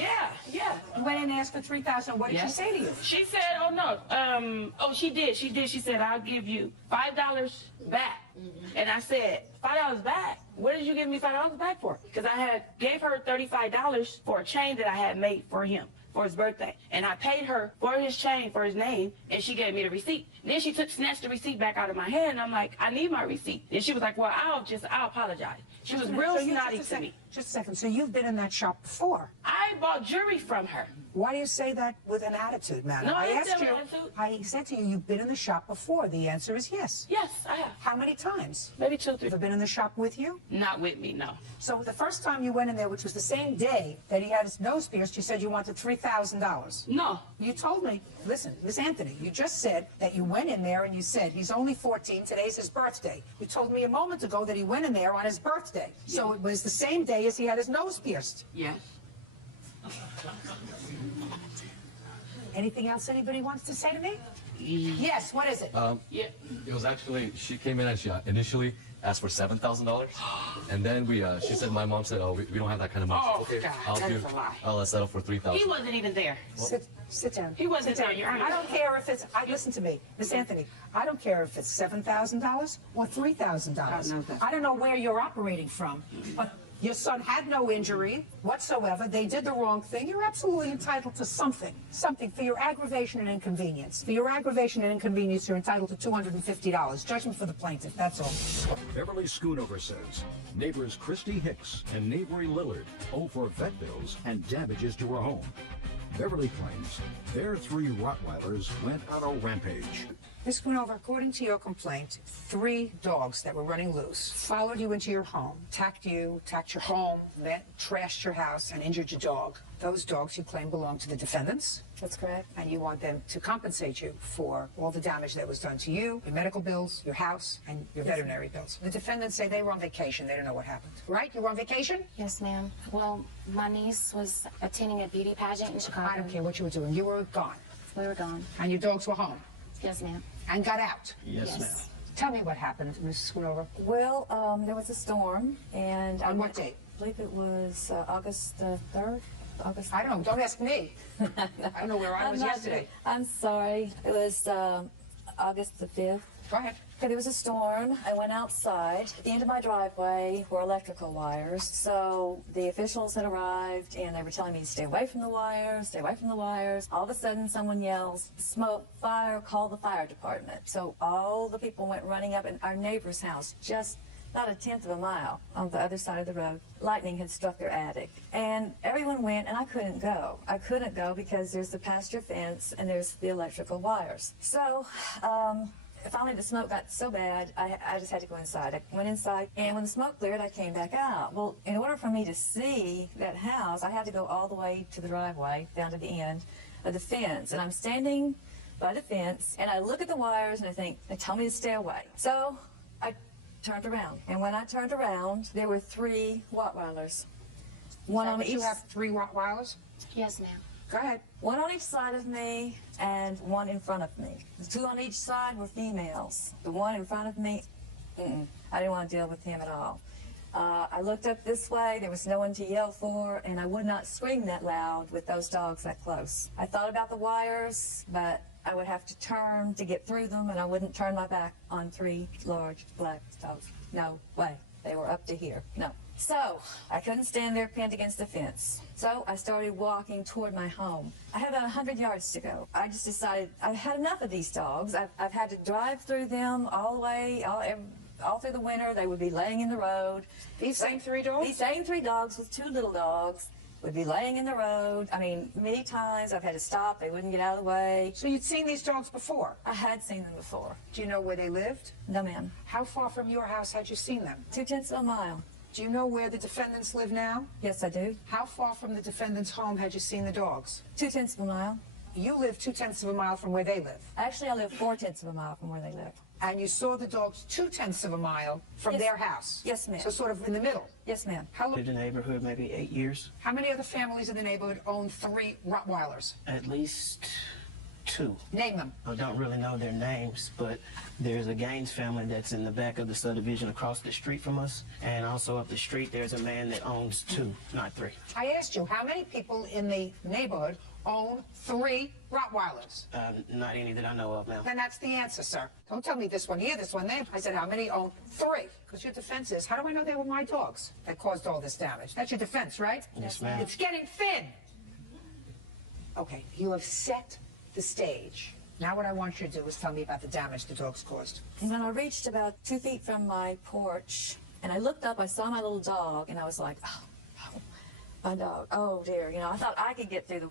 Yeah. You went in and asked for $3,000. What did she say to you? She said, oh, no. She did. She said, I'll give you $5 back. And I said, $5 back? What did you give me $5 back for? Because I gave her $35 for a chain that I had made for him for his birthday. And I paid her for his chain, for his name, and she gave me the receipt. Then she snatched the receipt back out of my hand, and I'm like, I need my receipt. And she was like, well, I'll apologize. She was real snotty to me. Just a second. So you've been in that shop before? I bought jewelry from her. Why do you say that with an attitude, madam? No, I didn't asked say you. with an attitude. I said to you, you've been in the shop before. The answer is yes. Yes, I have. How many times? Maybe 2 or 3. Ever been in the shop with you? Not with me, no. So the first time you went in there, which was the same day that he had his nose pierced, you said you wanted $3,000. No. You told me, listen, Miss Anthony, you just said that you went in there and you said he's only 14, today's his birthday. You told me a moment ago that he went in there on his birthday. So it was the same day as he had his nose pierced. Yes. Anything else anybody wants to say to me? Yes, what is it? Yeah. It was actually, she came in and she initially asked for $7,000. And then she said, my mom said, oh, we don't have that kind of money. Oh, okay, God, I'll settle for $3,000. He wasn't even there. Sit down. He wasn't Sit there, down. Your Honor. I don't care if it's, listen to me, Miss Anthony, I don't care if it's $7,000 or $3,000. I don't know where you're operating from, but your son had no injury whatsoever. They did the wrong thing. You're absolutely entitled to something for your aggravation and inconvenience. For your aggravation and inconvenience, you're entitled to $250. Judgment for the plaintiff, that's all. Beverly Schoonover says neighbors Christy Hicks and Neighbory Lillard owe for vet bills and damages to her home. Beverly claims their 3 Rottweilers went on a rampage. Ms. Schoonover, according to your complaint, 3 dogs that were running loose followed you into your home, attacked your home, trashed your house, and injured your dog. Those dogs you claim belong to the defendants. That's correct. And you want them to compensate you for all the damage that was done to you, your medical bills, your house, and your veterinary bills. The defendants say they were on vacation. They don't know what happened. Right? You were on vacation? Yes, ma'am. Well, my niece was attending a beauty pageant in Chicago. I don't care what you were doing. You were gone. We were gone. And your dogs were home? Yes, ma'am. And got out? Yes, ma'am. Tell me what happened, Ms. Schoonover. Well, there was a storm, and on what date? I believe it was August the 3rd. I don't know. Don't ask me. I don't know where I was yesterday. I'm sorry. It was August the 5th. Go ahead. Okay, there was a storm. I went outside. At the end of my driveway were electrical wires. So the officials had arrived, and they were telling me to stay away from the wires, stay away from the wires. All of a sudden, someone yells, smoke, fire, call the fire department. So all the people went running up in our neighbor's house, just not a 1/10 of a mile on the other side of the road. Lightning had struck their attic. And everyone went, and I couldn't go. I couldn't go because there's the pasture fence and there's the electrical wires. So finally the smoke got so bad, I just had to go inside. I went inside, and when the smoke cleared, I came back out. Well, in order for me to see that house, I had to go all the way to the driveway, down to the end of the fence. And I'm standing by the fence, and I look at the wires, and I think, they tell me to stay away. So I turned around, and when I turned around, there were 3 Rottweilers. One on each. You have 3 Rottweilers? Yes, ma'am. Go ahead. One on each side of me and one in front of me. The 2 on each side were females. The one in front of me, I didn't want to deal with him at all. I looked up this way, there was no one to yell for, and I would not scream that loud with those dogs that close. I thought about the wires, but I would have to turn to get through them, and I wouldn't turn my back on 3 large black dogs. No way. They were up to here. No. So I couldn't stand there pinned against the fence. So I started walking toward my home. I had about 100 yards to go. I just decided I've had enough of these dogs. I've had to drive through them all the way, all through the winter. They would be laying in the road. These same 3 dogs? These same 3 dogs with 2 little dogs would be laying in the road. I mean, many times I've had to stop. They wouldn't get out of the way. So you'd seen these dogs before? I had seen them before. Do you know where they lived? No, ma'am. How far from your house had you seen them? 2/10 of a mile. Do you know where the defendants live now? Yes, I do. How far from the defendant's home had you seen the dogs? 2/10 of a mile. You live 2/10 of a mile from where they live? Actually, I live 4/10 of a mile from where they live. And you saw the dogs 2/10 of a mile from their house? Yes, ma'am. So sort of in the middle? Yes, ma'am. Lived in the neighborhood maybe 8 years. How many other families in the neighborhood own 3 Rottweilers? At least 2. Name them. I don't really know their names, but there's a Gaines family that's in the back of the subdivision across the street from us. And also up the street, there's a man that owns 2, not 3. I asked you, how many people in the neighborhood own 3 Rottweilers? Not any that I know of now. Then that's the answer, sir. Don't tell me this one here, this one there. I said, how many own 3? Because your defense is, how do I know they were my dogs that caused all this damage? That's your defense, right? Yes, ma'am. It's getting thin. Okay, you have set the stage. Now what I want you to do is tell me about the damage the dogs caused. And when I reached about 2 feet from my porch, and I looked up, I saw my little dog, and I was like, oh, my dog, oh dear. You know, I thought I could get through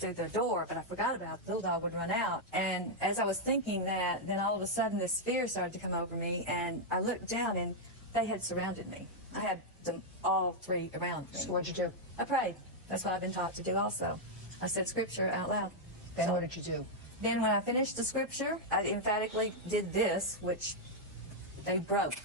the door, but I forgot about the little dog would run out. And as I was thinking that, then all of a sudden this fear started to come over me, and I looked down, and they had surrounded me. I had them all 3 around me. So what'd you do? I prayed. That's what I've been taught to do also. I said scripture out loud. Then what did you do? Then when I finished the scripture, I emphatically did this, which they broke,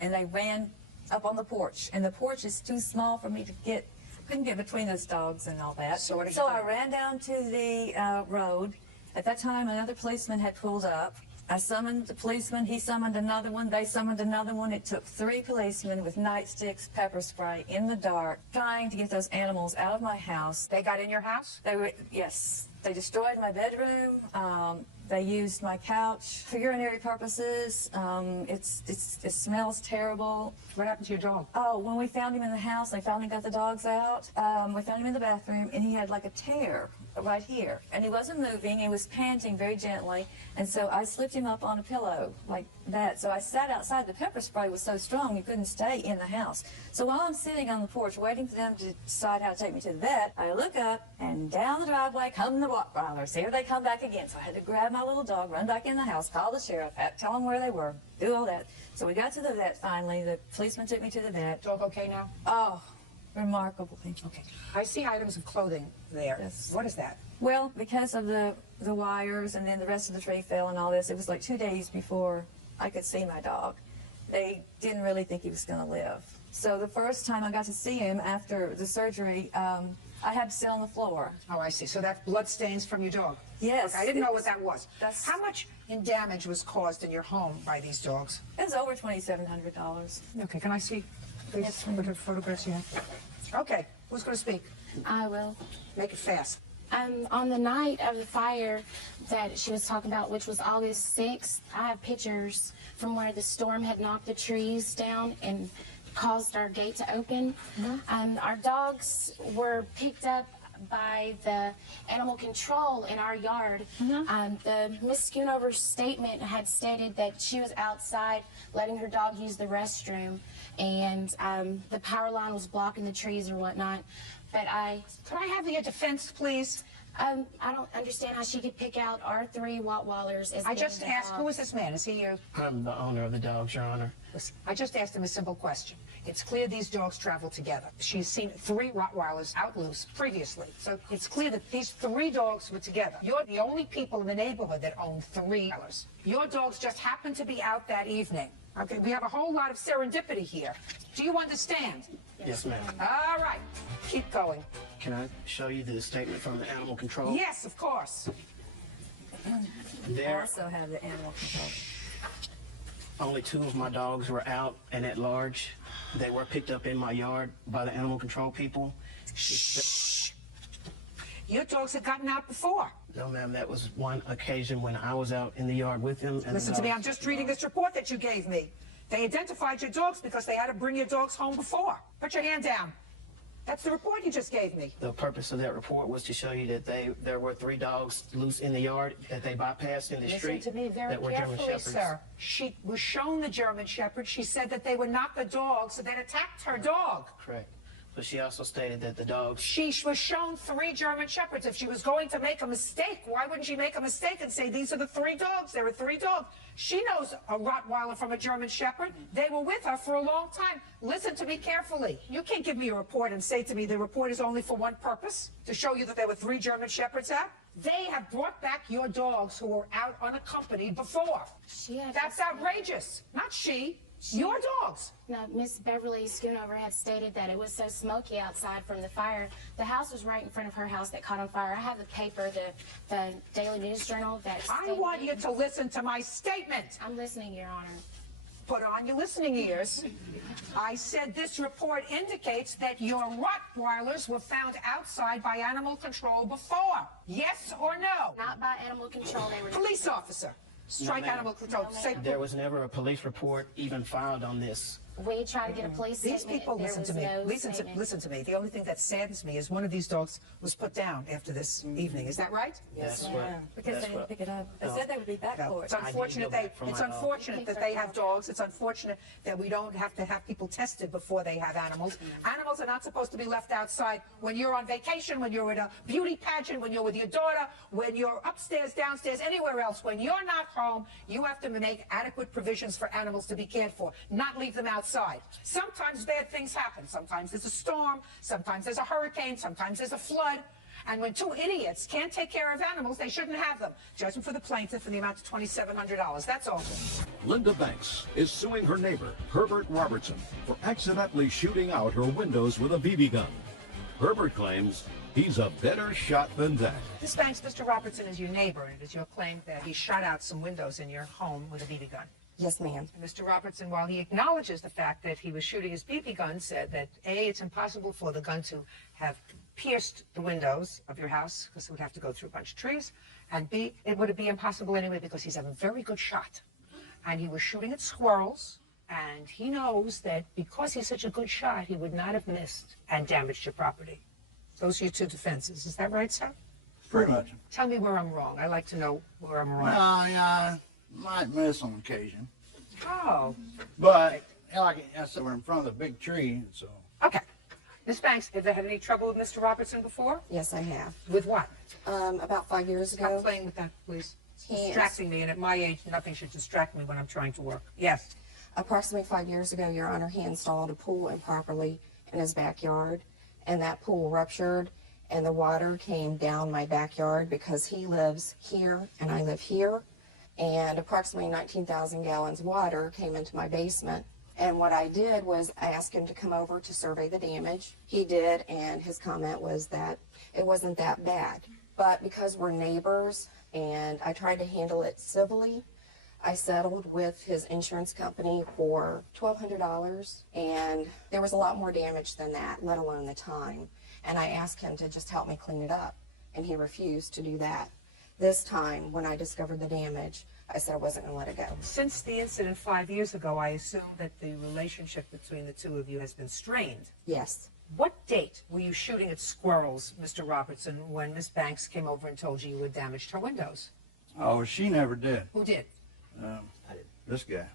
and they ran up on the porch. And the porch is too small for me to get, couldn't get between those dogs and all that. So what did you do? I ran down to the road. At that time, another policeman had pulled up. I summoned the policeman, he summoned another one, they summoned another one. It took 3 policemen with nightsticks, pepper spray, in the dark, trying to get those animals out of my house. They got in your house? They were, yes. They destroyed my bedroom. They used my couch for urinary purposes. It smells terrible. What happened to your dog? Oh, when we found him in the house, they finally got the dogs out. We found him in the bathroom, and he had like a tear right here. And he wasn't moving. He was panting very gently. And so I slipped him up on a pillow like that. So I sat outside. The pepper spray was so strong, you couldn't stay in the house. So while I'm sitting on the porch waiting for them to decide how to take me to the vet, I look up, and down the driveway come the Rottweilers. Here they come back again. So I had to grab my little dog, run back in the house, call the sheriff, tell them where they were, do all that. So we got to the vet finally. The policeman took me to the vet. Dog okay now? Oh, remarkably. Okay. I see items of clothing there. Yes. What is that? Well, because of the wires and then the rest of the tree fell and all this, it was like 2 days before I could see my dog. They didn't really think he was going to live. So the first time I got to see him after the surgery, I had to sit on the floor. Oh, I see. So that's blood stains from your dog? Yes. Okay, I didn't know what that was. That's, how much in damage was caused in your home by these dogs? It was over $2,700. Okay, can I see please what the photographs you have? Okay, who's going to speak? I will. Make it fast. On the night of the fire that she was talking about, which was August 6th, I have pictures from where the storm had knocked the trees down and caused our gate to open. Our dogs were picked up by the animal control in our yard. The Miss Schoonover's statement had stated that she was outside letting her dog use the restroom, and the power line was blocking the trees or whatnot. But Could I have your defense, please? I don't understand how she could pick out our 3 Rottweilers as I just being the asked, who is dogs. this man? Is he your... I'm the owner of the dogs, Your Honor. Listen, I just asked him a simple question. It's clear these dogs travel together. She's seen 3 Rottweilers out loose previously. So it's clear that these 3 dogs were together. You're the only people in the neighborhood that own 3 Rottweilers. Your dogs just happened to be out that evening. Okay, we have a whole lot of serendipity here. Do you understand? Yes, ma'am. All right, keep going. Can I show you the statement from the animal control? Yes, of course. I There, also have the animal control. only 2 of my dogs were out and at large. They were picked up in my yard by the animal control people. Shh. Your dogs had gotten out before. No, ma'am, that was one occasion when I was out in the yard with them. And Listen the to me, dogs- I'm just reading this report that you gave me. They identified your dogs because they had to bring your dogs home before. Put your hand down. That's the report you just gave me. The purpose of that report was to show you that there were 3 dogs loose in the yard that they bypassed in the Listen street to me very that were German carefully, Shepherds. sir. She was shown the German Shepherd. She said that they were not the dogs that attacked her dog. Correct. But she also stated that the dogs... She was shown 3 German Shepherds. If she was going to make a mistake, why wouldn't she make a mistake and say, these are the 3 dogs? There are 3 dogs. She knows a Rottweiler from a German Shepherd. They were with her for a long time. Listen to me carefully. You can't give me a report and say to me the report is only for one purpose, to show you that there were 3 German Shepherds out. They have brought back your dogs who were out unaccompanied before. That's outrageous. Not she. Your dogs. No, Miss Beverly Schoonover had stated that it was so smoky outside from the fire. The house was right in front of her house that caught on fire. I have the paper, the Daily News Journal that I want you to listen to my statement. I'm listening, Your Honor. Put on your listening ears. I said this report indicates that your Rottweilers were found outside by animal control before. Yes or no? Not by animal control. They were Police officer. Strike No, ma'am. animal control. Say, There was never a police report even filed on this. We tried to get a police these statement. people, There listen to was me. no Listen statement. to me. The only thing that saddens me is one of these dogs was put down after this evening. Is that right? That's Yeah, what... because that's they didn't what- pick it up. They said they would be back for it. It's unfortunate from my dog. unfortunate that they have dogs. It's unfortunate that we don't have to have people tested before they have animals. Animals are not supposed to be left outside when you're on vacation, when you're at a beauty pageant, when you're with your daughter, when you're upstairs, downstairs, anywhere else. When you're not home, you have to make adequate provisions for animals to be cared for, not leave them outside. Sometimes bad things happen. Sometimes there's a storm, sometimes there's a hurricane, sometimes there's a flood. And when 2 idiots can't take care of animals, they shouldn't have them. Judgment for the plaintiff in the amount of $2,700. That's all. Linda Banks is suing her neighbor, Herbert Robertson, for accidentally shooting out her windows with a BB gun. Herbert claims he's a better shot than that. Ms. Banks, Mr. Robertson is your neighbor, and it is your claim that he shot out some windows in your home with a BB gun. Yes, ma'am. Mr. Robertson, while he acknowledges the fact that he was shooting his BB gun, said that A, it's impossible for the gun to have pierced the windows of your house because it would have to go through a bunch of trees, and B, it would be impossible anyway because he's a very good shot. And he was shooting at squirrels, and he knows that because he's such a good shot, he would not have missed and damaged your property. Those are your 2 defenses. Is that right, sir? Pretty much. Tell me where I'm wrong. I like to know where I'm wrong. Well, yeah, might miss on occasion. Oh. But, like I said, we're in front of the big tree, so. Okay. Ms. Banks, have you had any trouble with Mr. Robertson before? Yes, I have. With what? About 5 years ago. Stop playing with that, please. It's He is- distracting me, and at my age, nothing should distract me when I'm trying to work. Yes. Approximately 5 years ago, Your Honor, he installed a pool improperly in his backyard, and that pool ruptured, and the water came down my backyard because he lives here and I live here, and approximately 19,000 gallons of water came into my basement. And what I did was I asked him to come over to survey the damage. He did, and his comment was that it wasn't that bad. But because we're neighbors and I tried to handle it civilly, I settled with his insurance company for $1,200, and there was a lot more damage than that, let alone the time. And I asked him to just help me clean it up, and he refused to do that. This time, when I discovered the damage, I said I wasn't going to let it go. Since the incident 5 years ago, I assume that the relationship between the 2 of you has been strained. Yes. What date were you shooting at squirrels, Mr. Robertson, when Miss Banks came over and told you you had damaged her windows? Oh, she never did. Who did? This guy.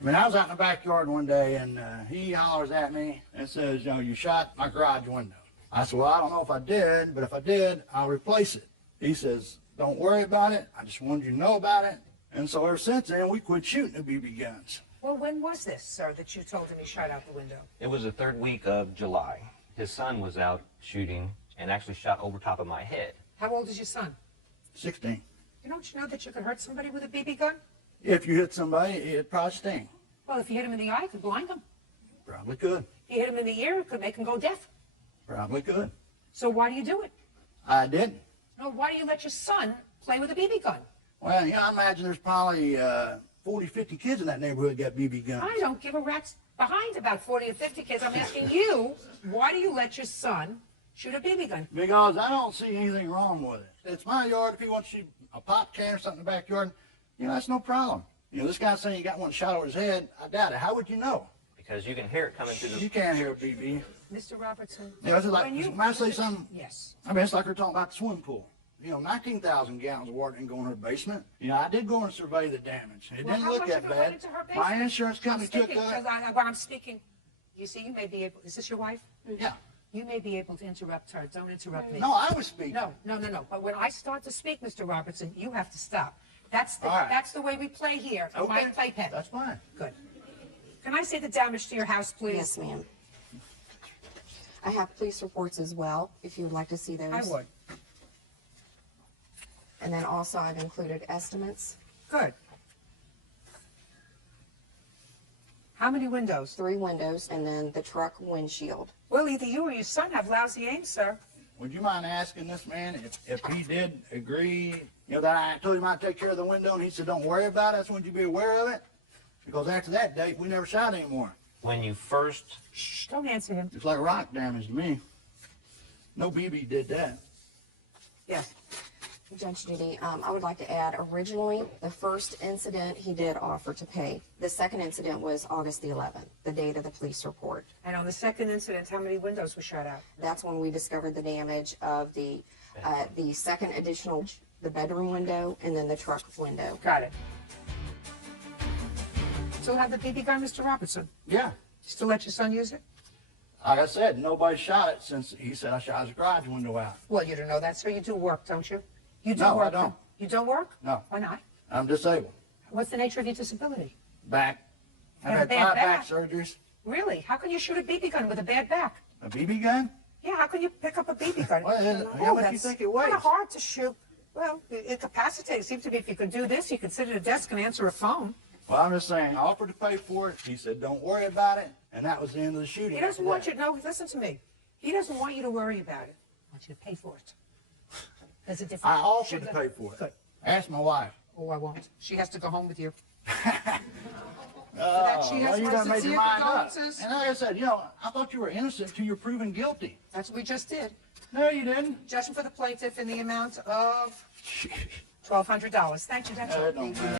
I mean, I was out in the backyard one day, and he hollers at me and says, you shot my garage window. I said, well, I don't know if I did, but if I did, I'll replace it. He says, don't worry about it. I just wanted you to know about it. And so ever since then, we quit shooting the BB guns. Well, when was this, sir, that you told him he shot out the window? It was the third week of July. His son was out shooting and actually shot over top of my head. How old is your son? 16. Don't you know that you could hurt somebody with a BB gun? If you hit somebody, it'd probably sting. Well, if you hit him in the eye, it could blind him. Probably could. If you hit him in the ear, it could make him go deaf. Probably could. So why do you do it? I didn't. No, why do you let your son play with a BB gun? Well, I imagine there's probably 40, 50 kids in that neighborhood got BB guns. I don't give a rat's behind about 40 or 50 kids. I'm asking you, why do you let your son shoot a BB gun? Because I don't see anything wrong with it. It's my yard. If he wants to shoot a pop can or something in the backyard, that's no problem. This guy's saying he got one shot over his head. I doubt it. How would you know? Because you can hear it coming through the... You can't hear a BB. Mr. Robertson, It's like, when I say something, yes. I mean, it's like we're talking about the swimming pool. 19,000 gallons of water didn't go in her basement. I did go and survey the damage. It didn't look that bad. My insurance company took that. I'm speaking. You see, you may be able. Is this your wife? Yeah. You may be able to interrupt her. Don't interrupt me. No, I was speaking. No. But when I start to speak, Mr. Robertson, you have to stop. That's the, All right. that's the way we play here. Okay. My playpen. That's fine. Good. Can I see the damage to your house, please? Yes, ma'am. I have police reports as well, if you would like to see those. I would. And then also I've included estimates. Good. How many windows? 3 windows, and then the truck windshield. Well, either you or your son have lousy aim, sir. Would you mind asking this man if he did agree, that I told him I'd take care of the window, and he said, don't worry about it. I just want you to be aware of it. Because after that date, we never shot anymore. When you first... Shh, don't answer him. It's like rock damage to me. No BB did that. Yes. Judge Judy, I would like to add, originally, the first incident he did offer to pay. The second incident was August the 11th, the date of the police report. And on the second incident, how many windows were shot out? That's when we discovered the damage of the second additional, the bedroom window, and then the truck window. Got it. Still have the BB gun, Mr. Robertson? Yeah. Still let your son use it? Like I said, nobody shot it since he said I shot his garage window out. Well, you don't know that, sir. You do work, don't you? You do No, work. I don't. You don't work? No. Why not? I'm disabled. What's the nature of your disability? Back. You I've have had a bad 5 back back? surgeries. Really? How can you shoot a BB gun with a bad back? A BB gun? Yeah, how can you pick up a BB gun? Well, how much do you think it weighs? Kind of hard to shoot. Well, it capacitates. It seems to be if you could do this, you could sit at a desk and answer a phone. Well, I'm just saying, I offered to pay for it. He said, don't worry about it. And that was the end of the shooting. He doesn't want you to know. Listen to me. He doesn't want you to worry about it. He wants you to pay for it. There's a difference. I offered to pay for it. Good. Ask my wife. Oh, I won't. She has to go home with you. Well, has you my done made your sincere mind up. condolences. And like I said, I thought you were innocent till you're proven guilty. That's what we just did. No, you didn't. Judgment for the plaintiff in the amount of $1,200. Thank you, Judge. Don't matter.